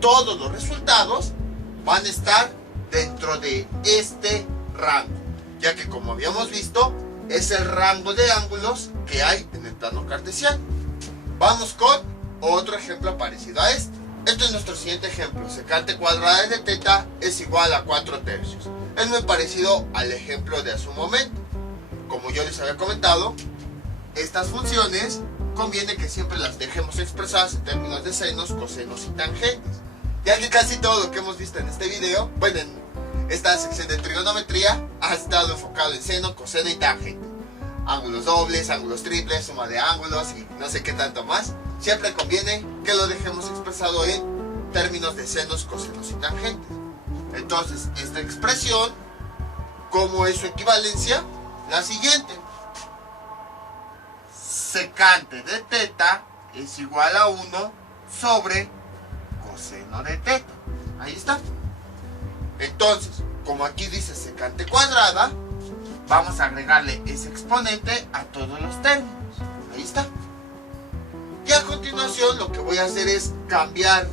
todos los resultados van a estar dentro de este rango, ya que como habíamos visto, es el rango de ángulos que hay en el plano cartesiano. Vamos con otro ejemplo parecido a este. Este es nuestro siguiente ejemplo. Secante cuadrada de teta es igual a 4 tercios. Es muy parecido al ejemplo de hace un momento. Como yo les había comentado, estas funciones conviene que siempre las dejemos expresadas en términos de senos, cosenos y tangentes, ya que casi todo lo que hemos visto en este video, bueno, en esta sección de trigonometría, ha estado enfocado en seno, coseno y tangente. Ángulos dobles, ángulos triples, suma de ángulos y no sé qué tanto más. Siempre conviene que lo dejemos expresado en términos de senos, cosenos y tangentes. Entonces, esta expresión, ¿cómo es su equivalencia? La siguiente. Secante de teta es igual a 1 sobre coseno de teta. Ahí está. Entonces, como aquí dice secante cuadrada, vamos a agregarle ese exponente a todos los términos. Ahí está. Y a continuación lo que voy a hacer es cambiar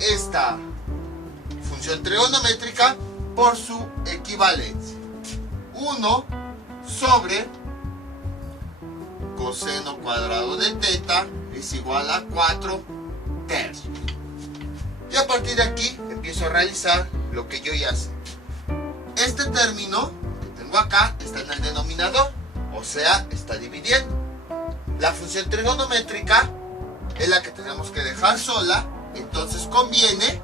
esta función trigonométrica por su equivalencia. 1 sobre coseno cuadrado de teta es igual a 4 tercios. Y a partir de aquí empiezo a realizar lo que yo ya sé. Este término que tengo acá está en el denominador, o sea, está dividiendo. La función trigonométrica es la que tenemos que dejar sola, entonces conviene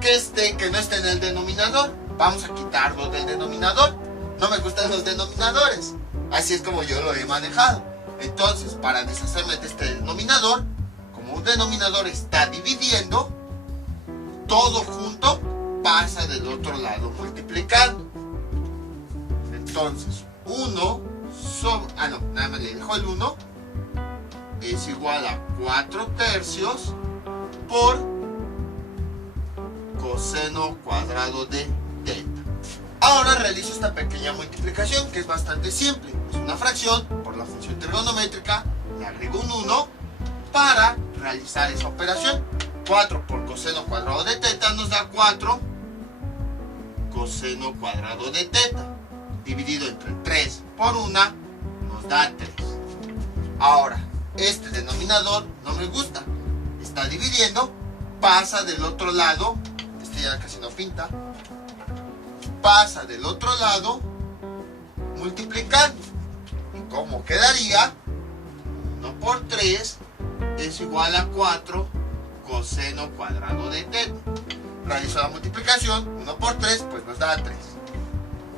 que no esté en el denominador. Vamos a quitarlo del denominador. No me gustan los denominadores, así es como yo lo he manejado. Entonces, para deshacerme de este denominador, como un denominador está dividiendo, todo junto pasa del otro lado multiplicando. Entonces 1 sobre, nada más le dejo el 1, es igual a 4 tercios por coseno cuadrado de teta. Ahora realizo esta pequeña multiplicación que es bastante simple. Es una fracción por la función trigonométrica, le agrego un 1 para realizar esa operación. 4 por coseno cuadrado de teta nos da 4 coseno cuadrado de teta, dividido entre 3 por 1 nos da 3. Ahora, este denominador no me gusta. Está dividiendo, pasa del otro lado, este ya casi no pinta, pasa del otro lado multiplicando. ¿Y cómo quedaría? 1 por 3 es igual a 4 coseno cuadrado de teta. Realizo la multiplicación, 1 por 3 pues nos da 3.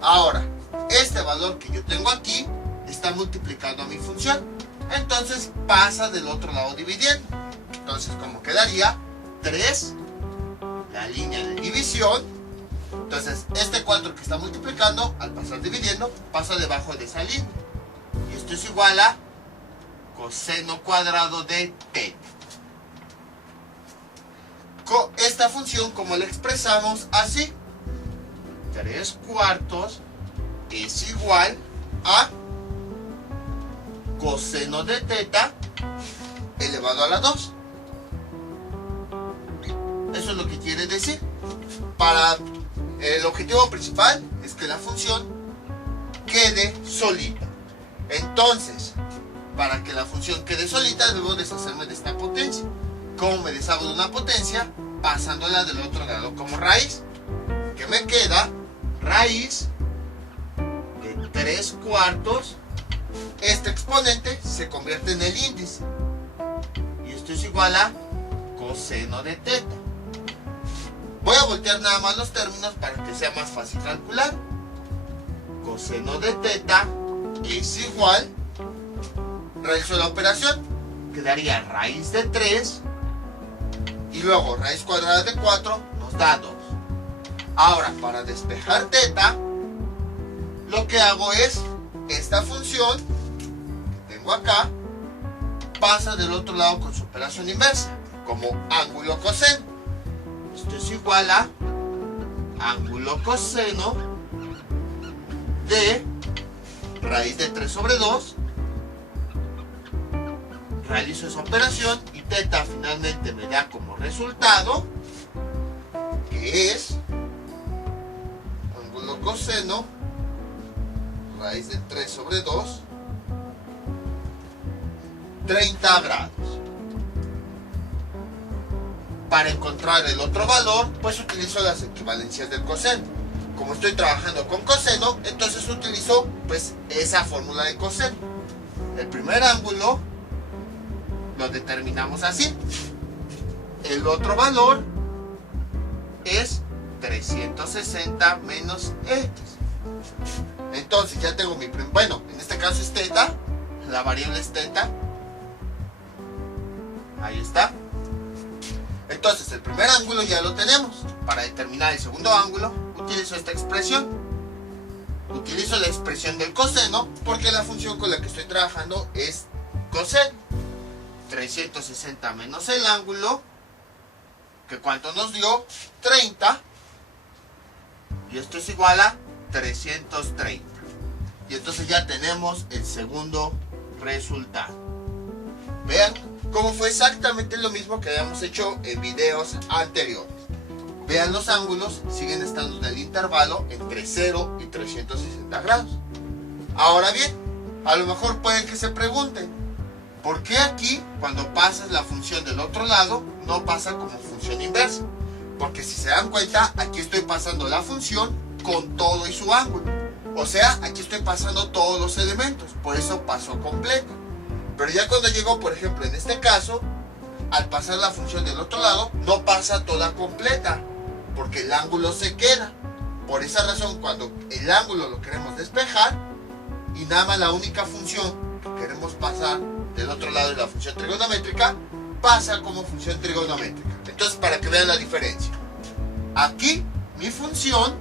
Ahora, este valor que yo tengo aquí está multiplicando a mi función. Entonces pasa del otro lado dividiendo. Entonces, ¿cómo quedaría? 3, la línea de división. Entonces, este 4 que está multiplicando, al pasar dividiendo, pasa debajo de esa línea. Y esto es igual a coseno cuadrado de teta. Esta función, como la expresamos así, 3/4 es igual a coseno de teta elevado a la 2. Eso es lo que quiere decir. Para el objetivo principal es que la función quede solita. Entonces, para que la función quede solita, debo deshacerme de esta potencia. ¿Cómo me deshago de una potencia? Pasándola del otro lado como raíz. ¿Qué me queda? Raíz de 3/4. Este exponente se convierte en el índice. Y esto es igual a coseno de teta. Voy a voltear nada más los términos para que sea más fácil calcular. Coseno de teta es igual, realizo la operación, quedaría raíz de 3 y luego raíz cuadrada de 4 nos da 2. Ahora, para despejar teta, lo que hago es, esta función que tengo acá, pasa del otro lado con su operación inversa, como ángulo coseno. Esto es igual a ángulo coseno de raíz de 3 sobre 2. Realizo esa operación y teta finalmente me da como resultado que es ángulo coseno raíz de 3 sobre 2 30 grados. Para encontrar el otro valor, pues utilizo las equivalencias del coseno. Como estoy trabajando con coseno, entonces utilizo pues esa fórmula de coseno. El primer ángulo lo determinamos así. El otro valor es 360 menos X. Entonces ya tengo mi bueno, en este caso es teta, la variable es teta. Ahí está. Entonces el primer ángulo ya lo tenemos. Para determinar el segundo ángulo utilizo esta expresión. Utilizo la expresión del coseno porque la función con la que estoy trabajando es coseno. 360 menos el ángulo, que cuánto nos dio, 30, y esto es igual a 330. Y entonces ya tenemos el segundo resultado. Vean cómo fue exactamente lo mismo que habíamos hecho en videos anteriores. Vean, los ángulos siguen estando en el intervalo entre 0 y 360 grados. Ahora bien, a lo mejor pueden que se pregunten, ¿por qué aquí, cuando pasas la función del otro lado, no pasa como función inversa? Porque si se dan cuenta, aquí estoy pasando la función con todo y su ángulo. O sea, aquí estoy pasando todos los elementos, por eso pasó completa. Pero ya cuando llego, por ejemplo, en este caso, al pasar la función del otro lado, no pasa toda completa, porque el ángulo se queda. Por esa razón, cuando el ángulo lo queremos despejar, y nada más la única función que queremos pasar del otro lado de la función trigonométrica, pasa como función trigonométrica. Entonces, para que vean la diferencia, aquí mi función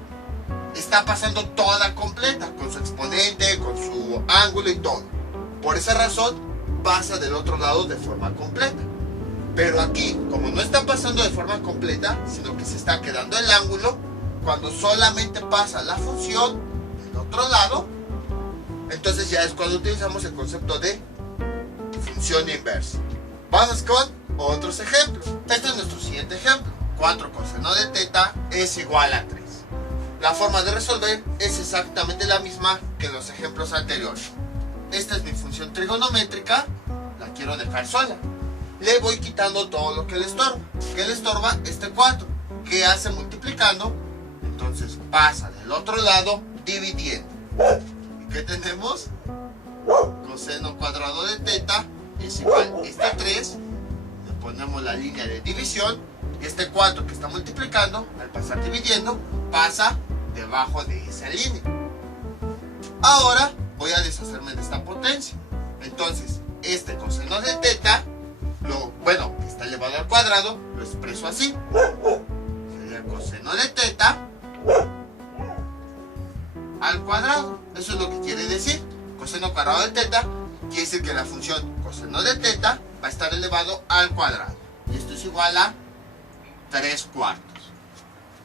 está pasando toda completa, con su exponente, con su ángulo y todo. Por esa razón, pasa del otro lado de forma completa. Pero aquí, como no está pasando de forma completa, sino que se está quedando el ángulo, cuando solamente pasa la función del otro lado, entonces ya es cuando utilizamos el concepto de función inversa. Vamos con otros ejemplos. Este es nuestro siguiente ejemplo. 4 coseno de teta es igual a 3. La forma de resolver es exactamente la misma que en los ejemplos anteriores. Esta es mi función trigonométrica, la la quiero dejar sola. Le voy quitando todo lo que le estorba. ¿Qué le estorba? Este 4. ¿Qué hace multiplicando? Entonces pasa del otro lado dividiendo. ¿Y qué tenemos? Coseno cuadrado de teta es igual a este 3. Le ponemos la línea de división. Y este 4 que está multiplicando, al pasar dividiendo, pasa debajo de esa línea. Ahora voy a deshacerme de esta potencia. Entonces, este coseno de teta, que está elevado al cuadrado, lo expreso así. Sería coseno de teta al cuadrado. Eso es lo que quiere decir. Coseno cuadrado de teta quiere decir que la función coseno de teta va a estar elevado al cuadrado. Y esto es igual a 3/4.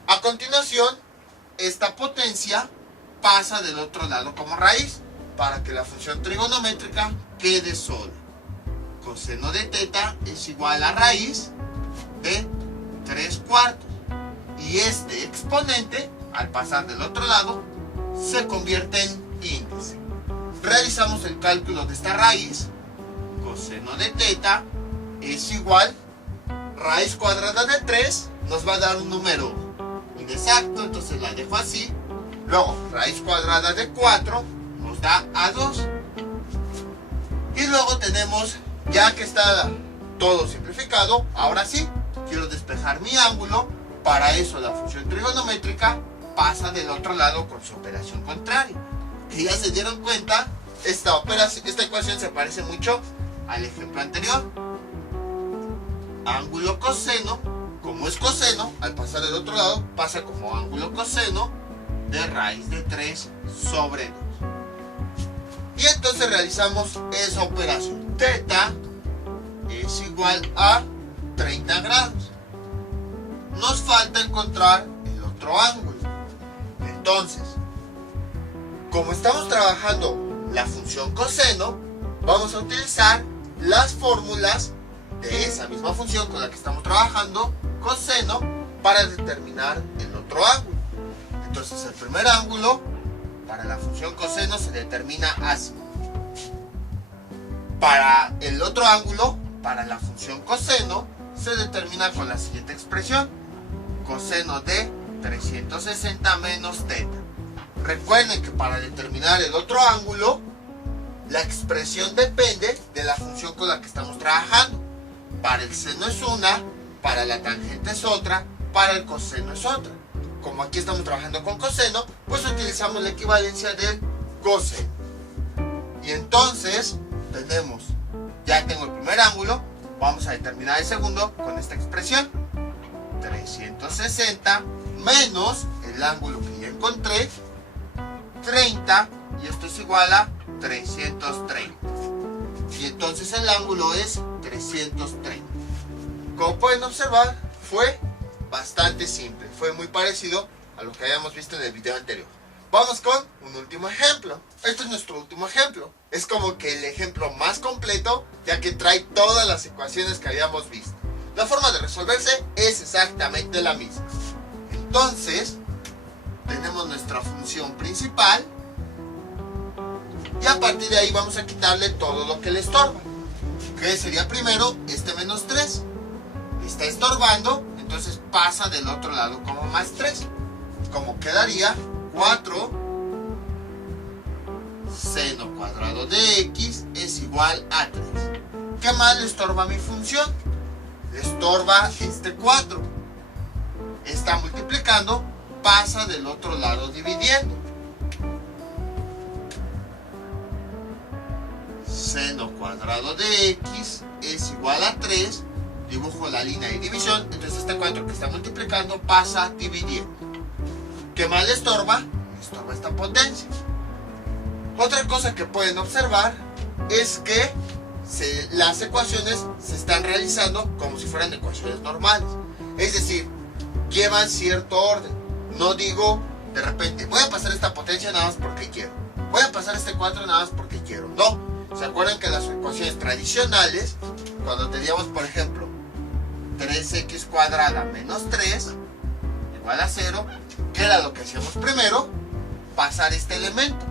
A continuación, esta potencia pasa del otro lado como raíz para que la función trigonométrica quede sola. Coseno de teta es igual a raíz de 3/4. Y este exponente, al pasar del otro lado, se convierte en índice. Realizamos el cálculo de esta raíz. Coseno de teta es igual raíz cuadrada de 3, nos va a dar un número inexacto, entonces la dejo así. Luego, raíz cuadrada de 4 nos da a 2. Y luego tenemos, ya que está todo simplificado, ahora sí, quiero despejar mi ángulo. Para eso la función trigonométrica pasa del otro lado con su operación contraria. Y ya se dieron cuenta, esta ecuación se parece mucho al ejemplo anterior. Ángulo coseno, como es coseno, al pasar del otro lado, pasa como ángulo coseno de raíz de 3 sobre 2. Y entonces realizamos esa operación. Teta es igual a 30 grados. Nos falta encontrar el otro ángulo. Entonces, como estamos trabajando la función coseno, vamos a utilizar las fórmulas de esa misma función con la que estamos trabajando, coseno, para determinar el otro ángulo. Entonces, el primer ángulo para la función coseno se determina así. Para el otro ángulo, para la función coseno, se determina con la siguiente expresión: coseno de 360 menos teta. Recuerden que para determinar el otro ángulo, la expresión depende de la función con la que estamos trabajando. Para el seno es una, para la tangente es otra, para el coseno es otra. Como aquí estamos trabajando con coseno, pues utilizamos la equivalencia del coseno. Y entonces tenemos, ya tengo el primer ángulo, vamos a determinar el segundo con esta expresión: 360 menos el ángulo que ya encontré, 30, y esto es igual a 330. Y entonces el ángulo es 330. Como pueden observar, fue bastante simple. Fue muy parecido a lo que habíamos visto en el video anterior. Vamos con un último ejemplo. Este es nuestro último ejemplo. Es como que el ejemplo más completo, ya que trae todas las ecuaciones que habíamos visto. La forma de resolverse es exactamente la misma. Entonces, tenemos nuestra función principal. Y a partir de ahí vamos a quitarle todo lo que le estorba. ¿Qué sería primero? Este menos 3. Está estorbando, entonces pasa del otro lado como más 3. Como quedaría 4 seno cuadrado de x es igual a 3. ¿Qué más le estorba a mi función? Le estorba este 4. Está multiplicando, pasa del otro lado dividiendo. Seno cuadrado de x es igual a 3. Dibujo la línea de división, entonces este 4 que está multiplicando pasa dividiendo. ¿Qué más le estorba? Le estorba esta potencia. Otra cosa que pueden observar es que las ecuaciones se están realizando como si fueran ecuaciones normales. Es decir, llevan cierto orden. No digo de repente, voy a pasar esta potencia nada más porque quiero. Voy a pasar este 4 nada más porque quiero. No. ¿Se acuerdan que las ecuaciones tradicionales, cuando teníamos, por ejemplo, 3x cuadrada menos 3 igual a 0, ¿qué era lo que hacíamos primero? Pasar este elemento.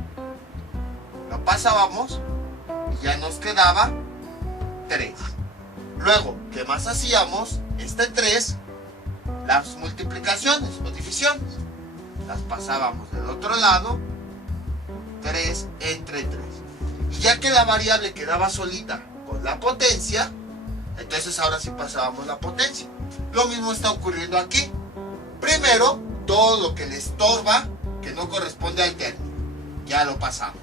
Lo pasábamos y ya nos quedaba 3. Luego, ¿qué más hacíamos? Este 3, las multiplicaciones o divisiones, las pasábamos del otro lado, 3 entre 3. Y ya que la variable quedaba solita con la potencia, entonces ahora sí pasábamos la potencia. Lo mismo está ocurriendo aquí. Primero, todo lo que le estorba, que no corresponde al término, ya lo pasamos.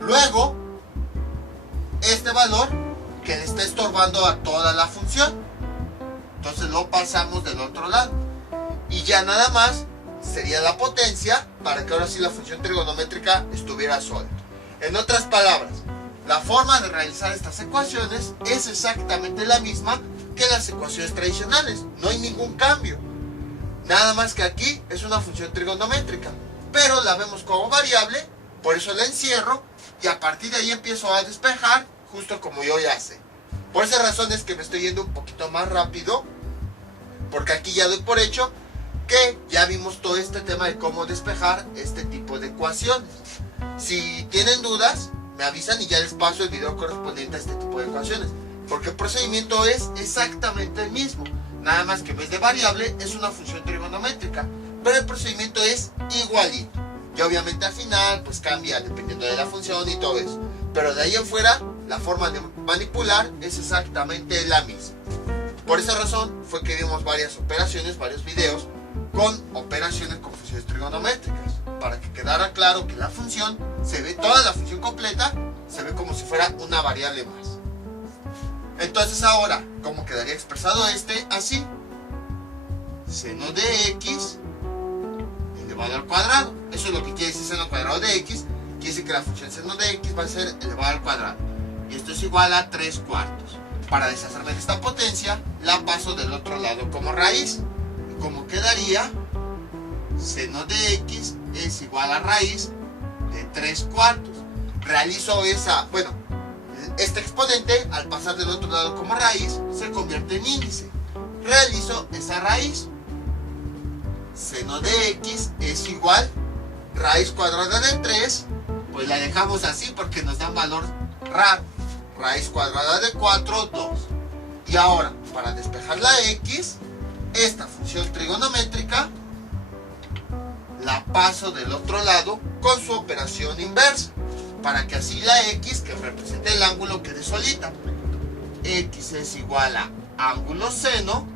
Luego, este valor que le está estorbando a toda la función, entonces lo pasamos del otro lado. Y ya nada más sería la potencia para que ahora sí la función trigonométrica estuviera sola. En otras palabras, la forma de realizar estas ecuaciones es exactamente la misma que las ecuaciones tradicionales. No hay ningún cambio. Nada más que aquí es una función trigonométrica, pero la vemos como variable, por eso la encierro y a partir de ahí empiezo a despejar justo como yo ya sé. Por esa razón es que me estoy yendo un poquito más rápido, porque aquí ya doy por hecho que ya vimos todo este tema de cómo despejar este tipo de ecuaciones. Si tienen dudas, me avisan y ya les paso el video correspondiente a este tipo de ecuaciones, porque el procedimiento es exactamente el mismo, nada más que en vez de variable es una función trigonométrica, pero el procedimiento es igualito. Y obviamente al final pues cambia dependiendo de la función y todo eso, pero de ahí en fuera la forma de manipular es exactamente la misma. Por esa razón fue que vimos varias operaciones, varios videos con operaciones con funciones trigonométricas, para que quedara claro que la función se ve, toda la función completa se ve como si fuera una variable más. Entonces ahora, ¿cómo quedaría expresado este? Así: seno de x elevado al cuadrado. Eso es lo que quiere decir seno cuadrado de x. Quiere decir que la función seno de x va a ser elevado al cuadrado. Y esto es igual a 3 cuartos. Para deshacerme de esta potencia, la paso del otro lado como raíz. Y como quedaría, seno de x es igual a raíz de 3 cuartos. Realizo este exponente, al pasar del otro lado como raíz, se convierte en índice. Realizo esa raíz. Seno de x es igual raíz cuadrada de 3, pues la dejamos así porque nos da un valor raro. Raíz cuadrada de 4, 2. Y ahora, para despejar la x, esta función trigonométrica la paso del otro lado con su operación inversa, para que así la x, que representa el ángulo, quede solita. X es igual a ángulo seno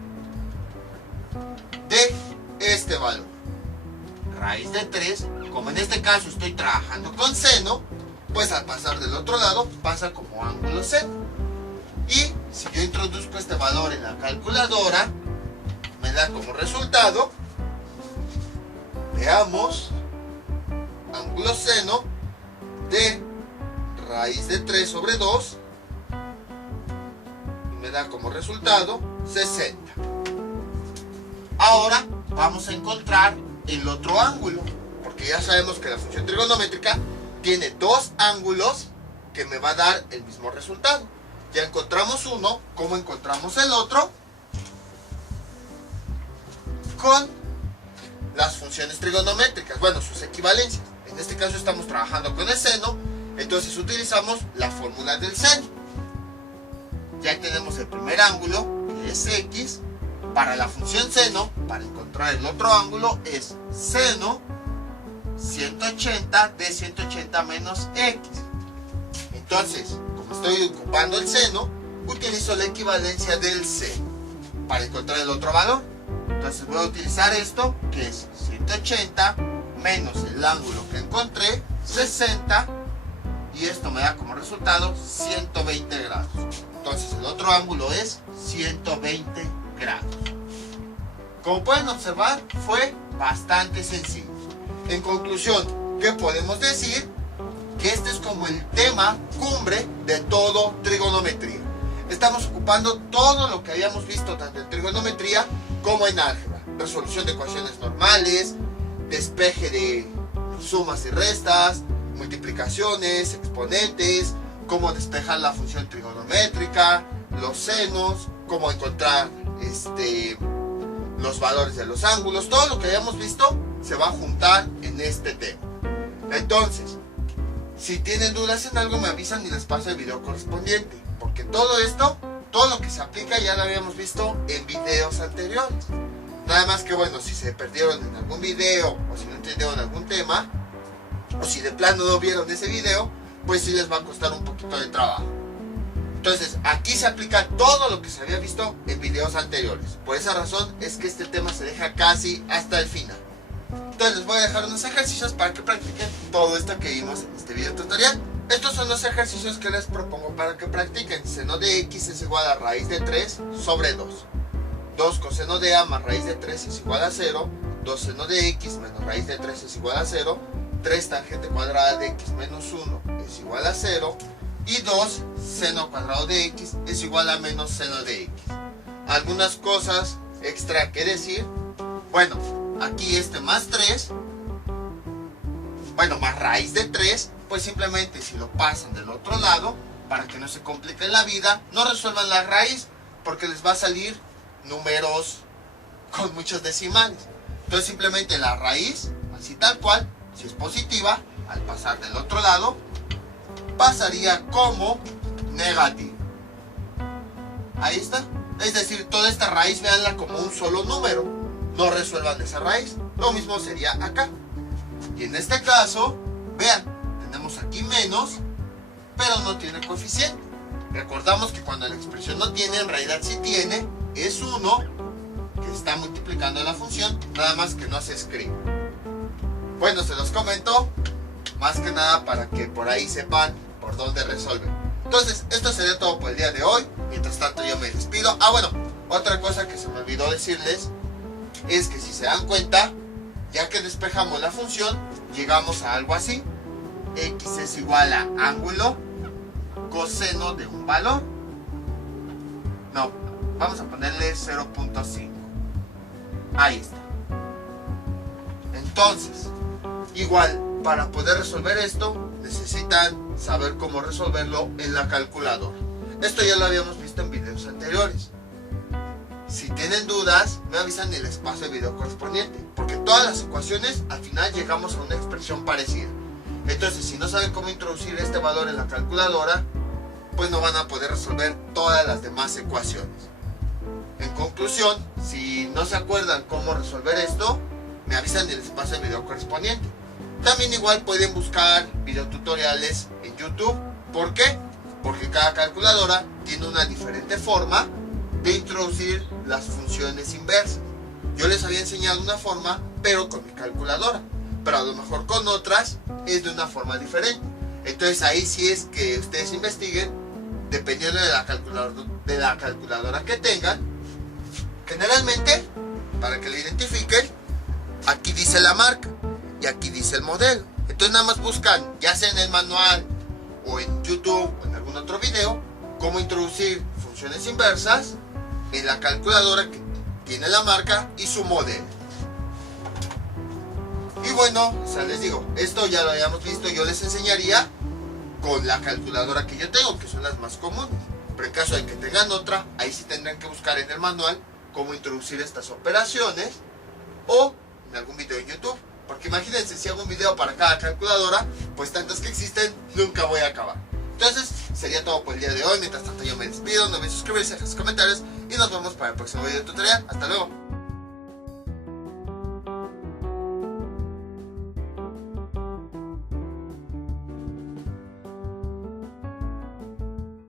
de este valor, raíz de 3. Como en este caso estoy trabajando con seno, pues al pasar del otro lado pasa como ángulo seno. Y si yo introduzco este valor en la calculadora, me da como resultado, veamos, ángulo seno de raíz de 3 sobre 2, y me da como resultado 60. Ahora vamos a encontrar el otro ángulo, porque ya sabemos que la función trigonométrica tiene dos ángulos que me va a dar el mismo resultado. Ya encontramos uno. ¿Cómo encontramos el otro? Con las funciones trigonométricas, bueno, sus equivalencias. En este caso estamos trabajando con el seno, entonces utilizamos la fórmula del seno. Ya tenemos el primer ángulo, que es x. Para la función seno, para encontrar el otro ángulo, es seno 180 de 180 menos x. Entonces, como estoy ocupando el seno, utilizo la equivalencia del seno para encontrar el otro valor. Entonces voy a utilizar esto, que es 180 menos el ángulo que encontré, 60, y esto me da como resultado 120 grados. Entonces el otro ángulo es 120 grados. Como pueden observar, fue bastante sencillo. En conclusión, ¿qué podemos decir? Que este es como el tema cumbre de todo trigonometría. Estamos ocupando todo lo que habíamos visto tanto en trigonometría como en álgebra. Resolución de ecuaciones normales, despeje de sumas y restas, multiplicaciones, exponentes, cómo despejar la función trigonométrica, los senos, cómo encontrar los valores de los ángulos. Todo lo que habíamos visto se va a juntar en este tema. Entonces, si tienen dudas en algo, me avisan y les paso el video correspondiente. porque todo esto, todo lo que se aplica ya lo habíamos visto en videos anteriores. Nada más que bueno, si se perdieron en algún video o si no entendieron algún tema o si de plano no vieron ese video, pues sí les va a costar un poquito de trabajo. Entonces aquí se aplica todo lo que se había visto en videos anteriores. Por esa razón es que este tema se deja casi hasta el final. Entonces les voy a dejar unos ejercicios para que practiquen todo esto que vimos en este video tutorial. Estos son los ejercicios que les propongo para que practiquen. Seno de x es igual a raíz de 3 sobre 2. 2 coseno de a más raíz de 3 es igual a 0. 2 seno de x menos raíz de 3 es igual a 0. 3 tangente cuadrada de x menos 1 es igual a 0. Y 2 seno cuadrado de x es igual a menos seno de x. Algunas cosas extra que decir. Bueno, aquí más 3, bueno, más raíz de 3, pues simplemente si lo pasan del otro lado, para que no se compliquen la vida, no resuelvan la raíz, porque les va a salir números con muchos decimales. Entonces simplemente la raíz, así tal cual, si es positiva, al pasar del otro lado, pasaría como negativo. Ahí está. Es decir, toda esta raíz, véanla como un solo número. No resuelvan esa raíz. Lo mismo sería acá. Y en este caso, vean, tenemos aquí menos, pero no tiene coeficiente. Recordamos que cuando la expresión no tiene, en realidad sí tiene, es 1 que está multiplicando la función, nada más que no se escribe. Bueno, se los comento, más que nada para que por ahí sepan por dónde resuelven. Entonces, esto sería todo por el día de hoy. Mientras tanto yo me despido. Bueno, otra cosa que se me olvidó decirles es que si se dan cuenta, ya que despejamos la función, llegamos a algo así. X es igual a ángulo coseno de un valor. No, vamos a ponerle 0.5. Ahí está. Entonces, igual, para poder resolver esto, necesitan saber cómo resolverlo en la calculadora. Esto ya lo habíamos visto en videos anteriores. Si tienen dudas, me avisan y les paso el video correspondiente, porque todas las ecuaciones al final llegamos a una expresión parecida. Entonces, si no saben cómo introducir este valor en la calculadora, pues no van a poder resolver todas las demás ecuaciones. En conclusión, si no se acuerdan cómo resolver esto, me avisan y les paso el video correspondiente. También igual pueden buscar videotutoriales en YouTube. ¿Por qué? Porque cada calculadora tiene una diferente forma de introducir las funciones inversas. Yo les había enseñado una forma, pero con mi calculadora. Pero a lo mejor con otras es de una forma diferente. Entonces ahí sí es que ustedes investiguen, dependiendo de la calculadora que tengan. Generalmente, para que la identifiquen, aquí dice la marca y aquí dice el modelo. Entonces nada más buscan, ya sea en el manual o en YouTube o en algún otro video, cómo introducir funciones inversas en la calculadora que tiene la marca y su modelo. Y bueno, o sea, les digo, esto ya lo habíamos visto. Yo les enseñaría con la calculadora que yo tengo, que son las más comunes. Pero en caso de que tengan otra, ahí sí tendrán que buscar en el manual cómo introducir estas operaciones o en algún video en YouTube. Porque imagínense, si hago un video para cada calculadora, pues tantas que existen, nunca voy a acabar. Entonces, sería todo por el día de hoy. Mientras tanto yo me despido, no olviden suscribirse, dejar sus comentarios y nos vemos para el próximo video tutorial. Hasta luego.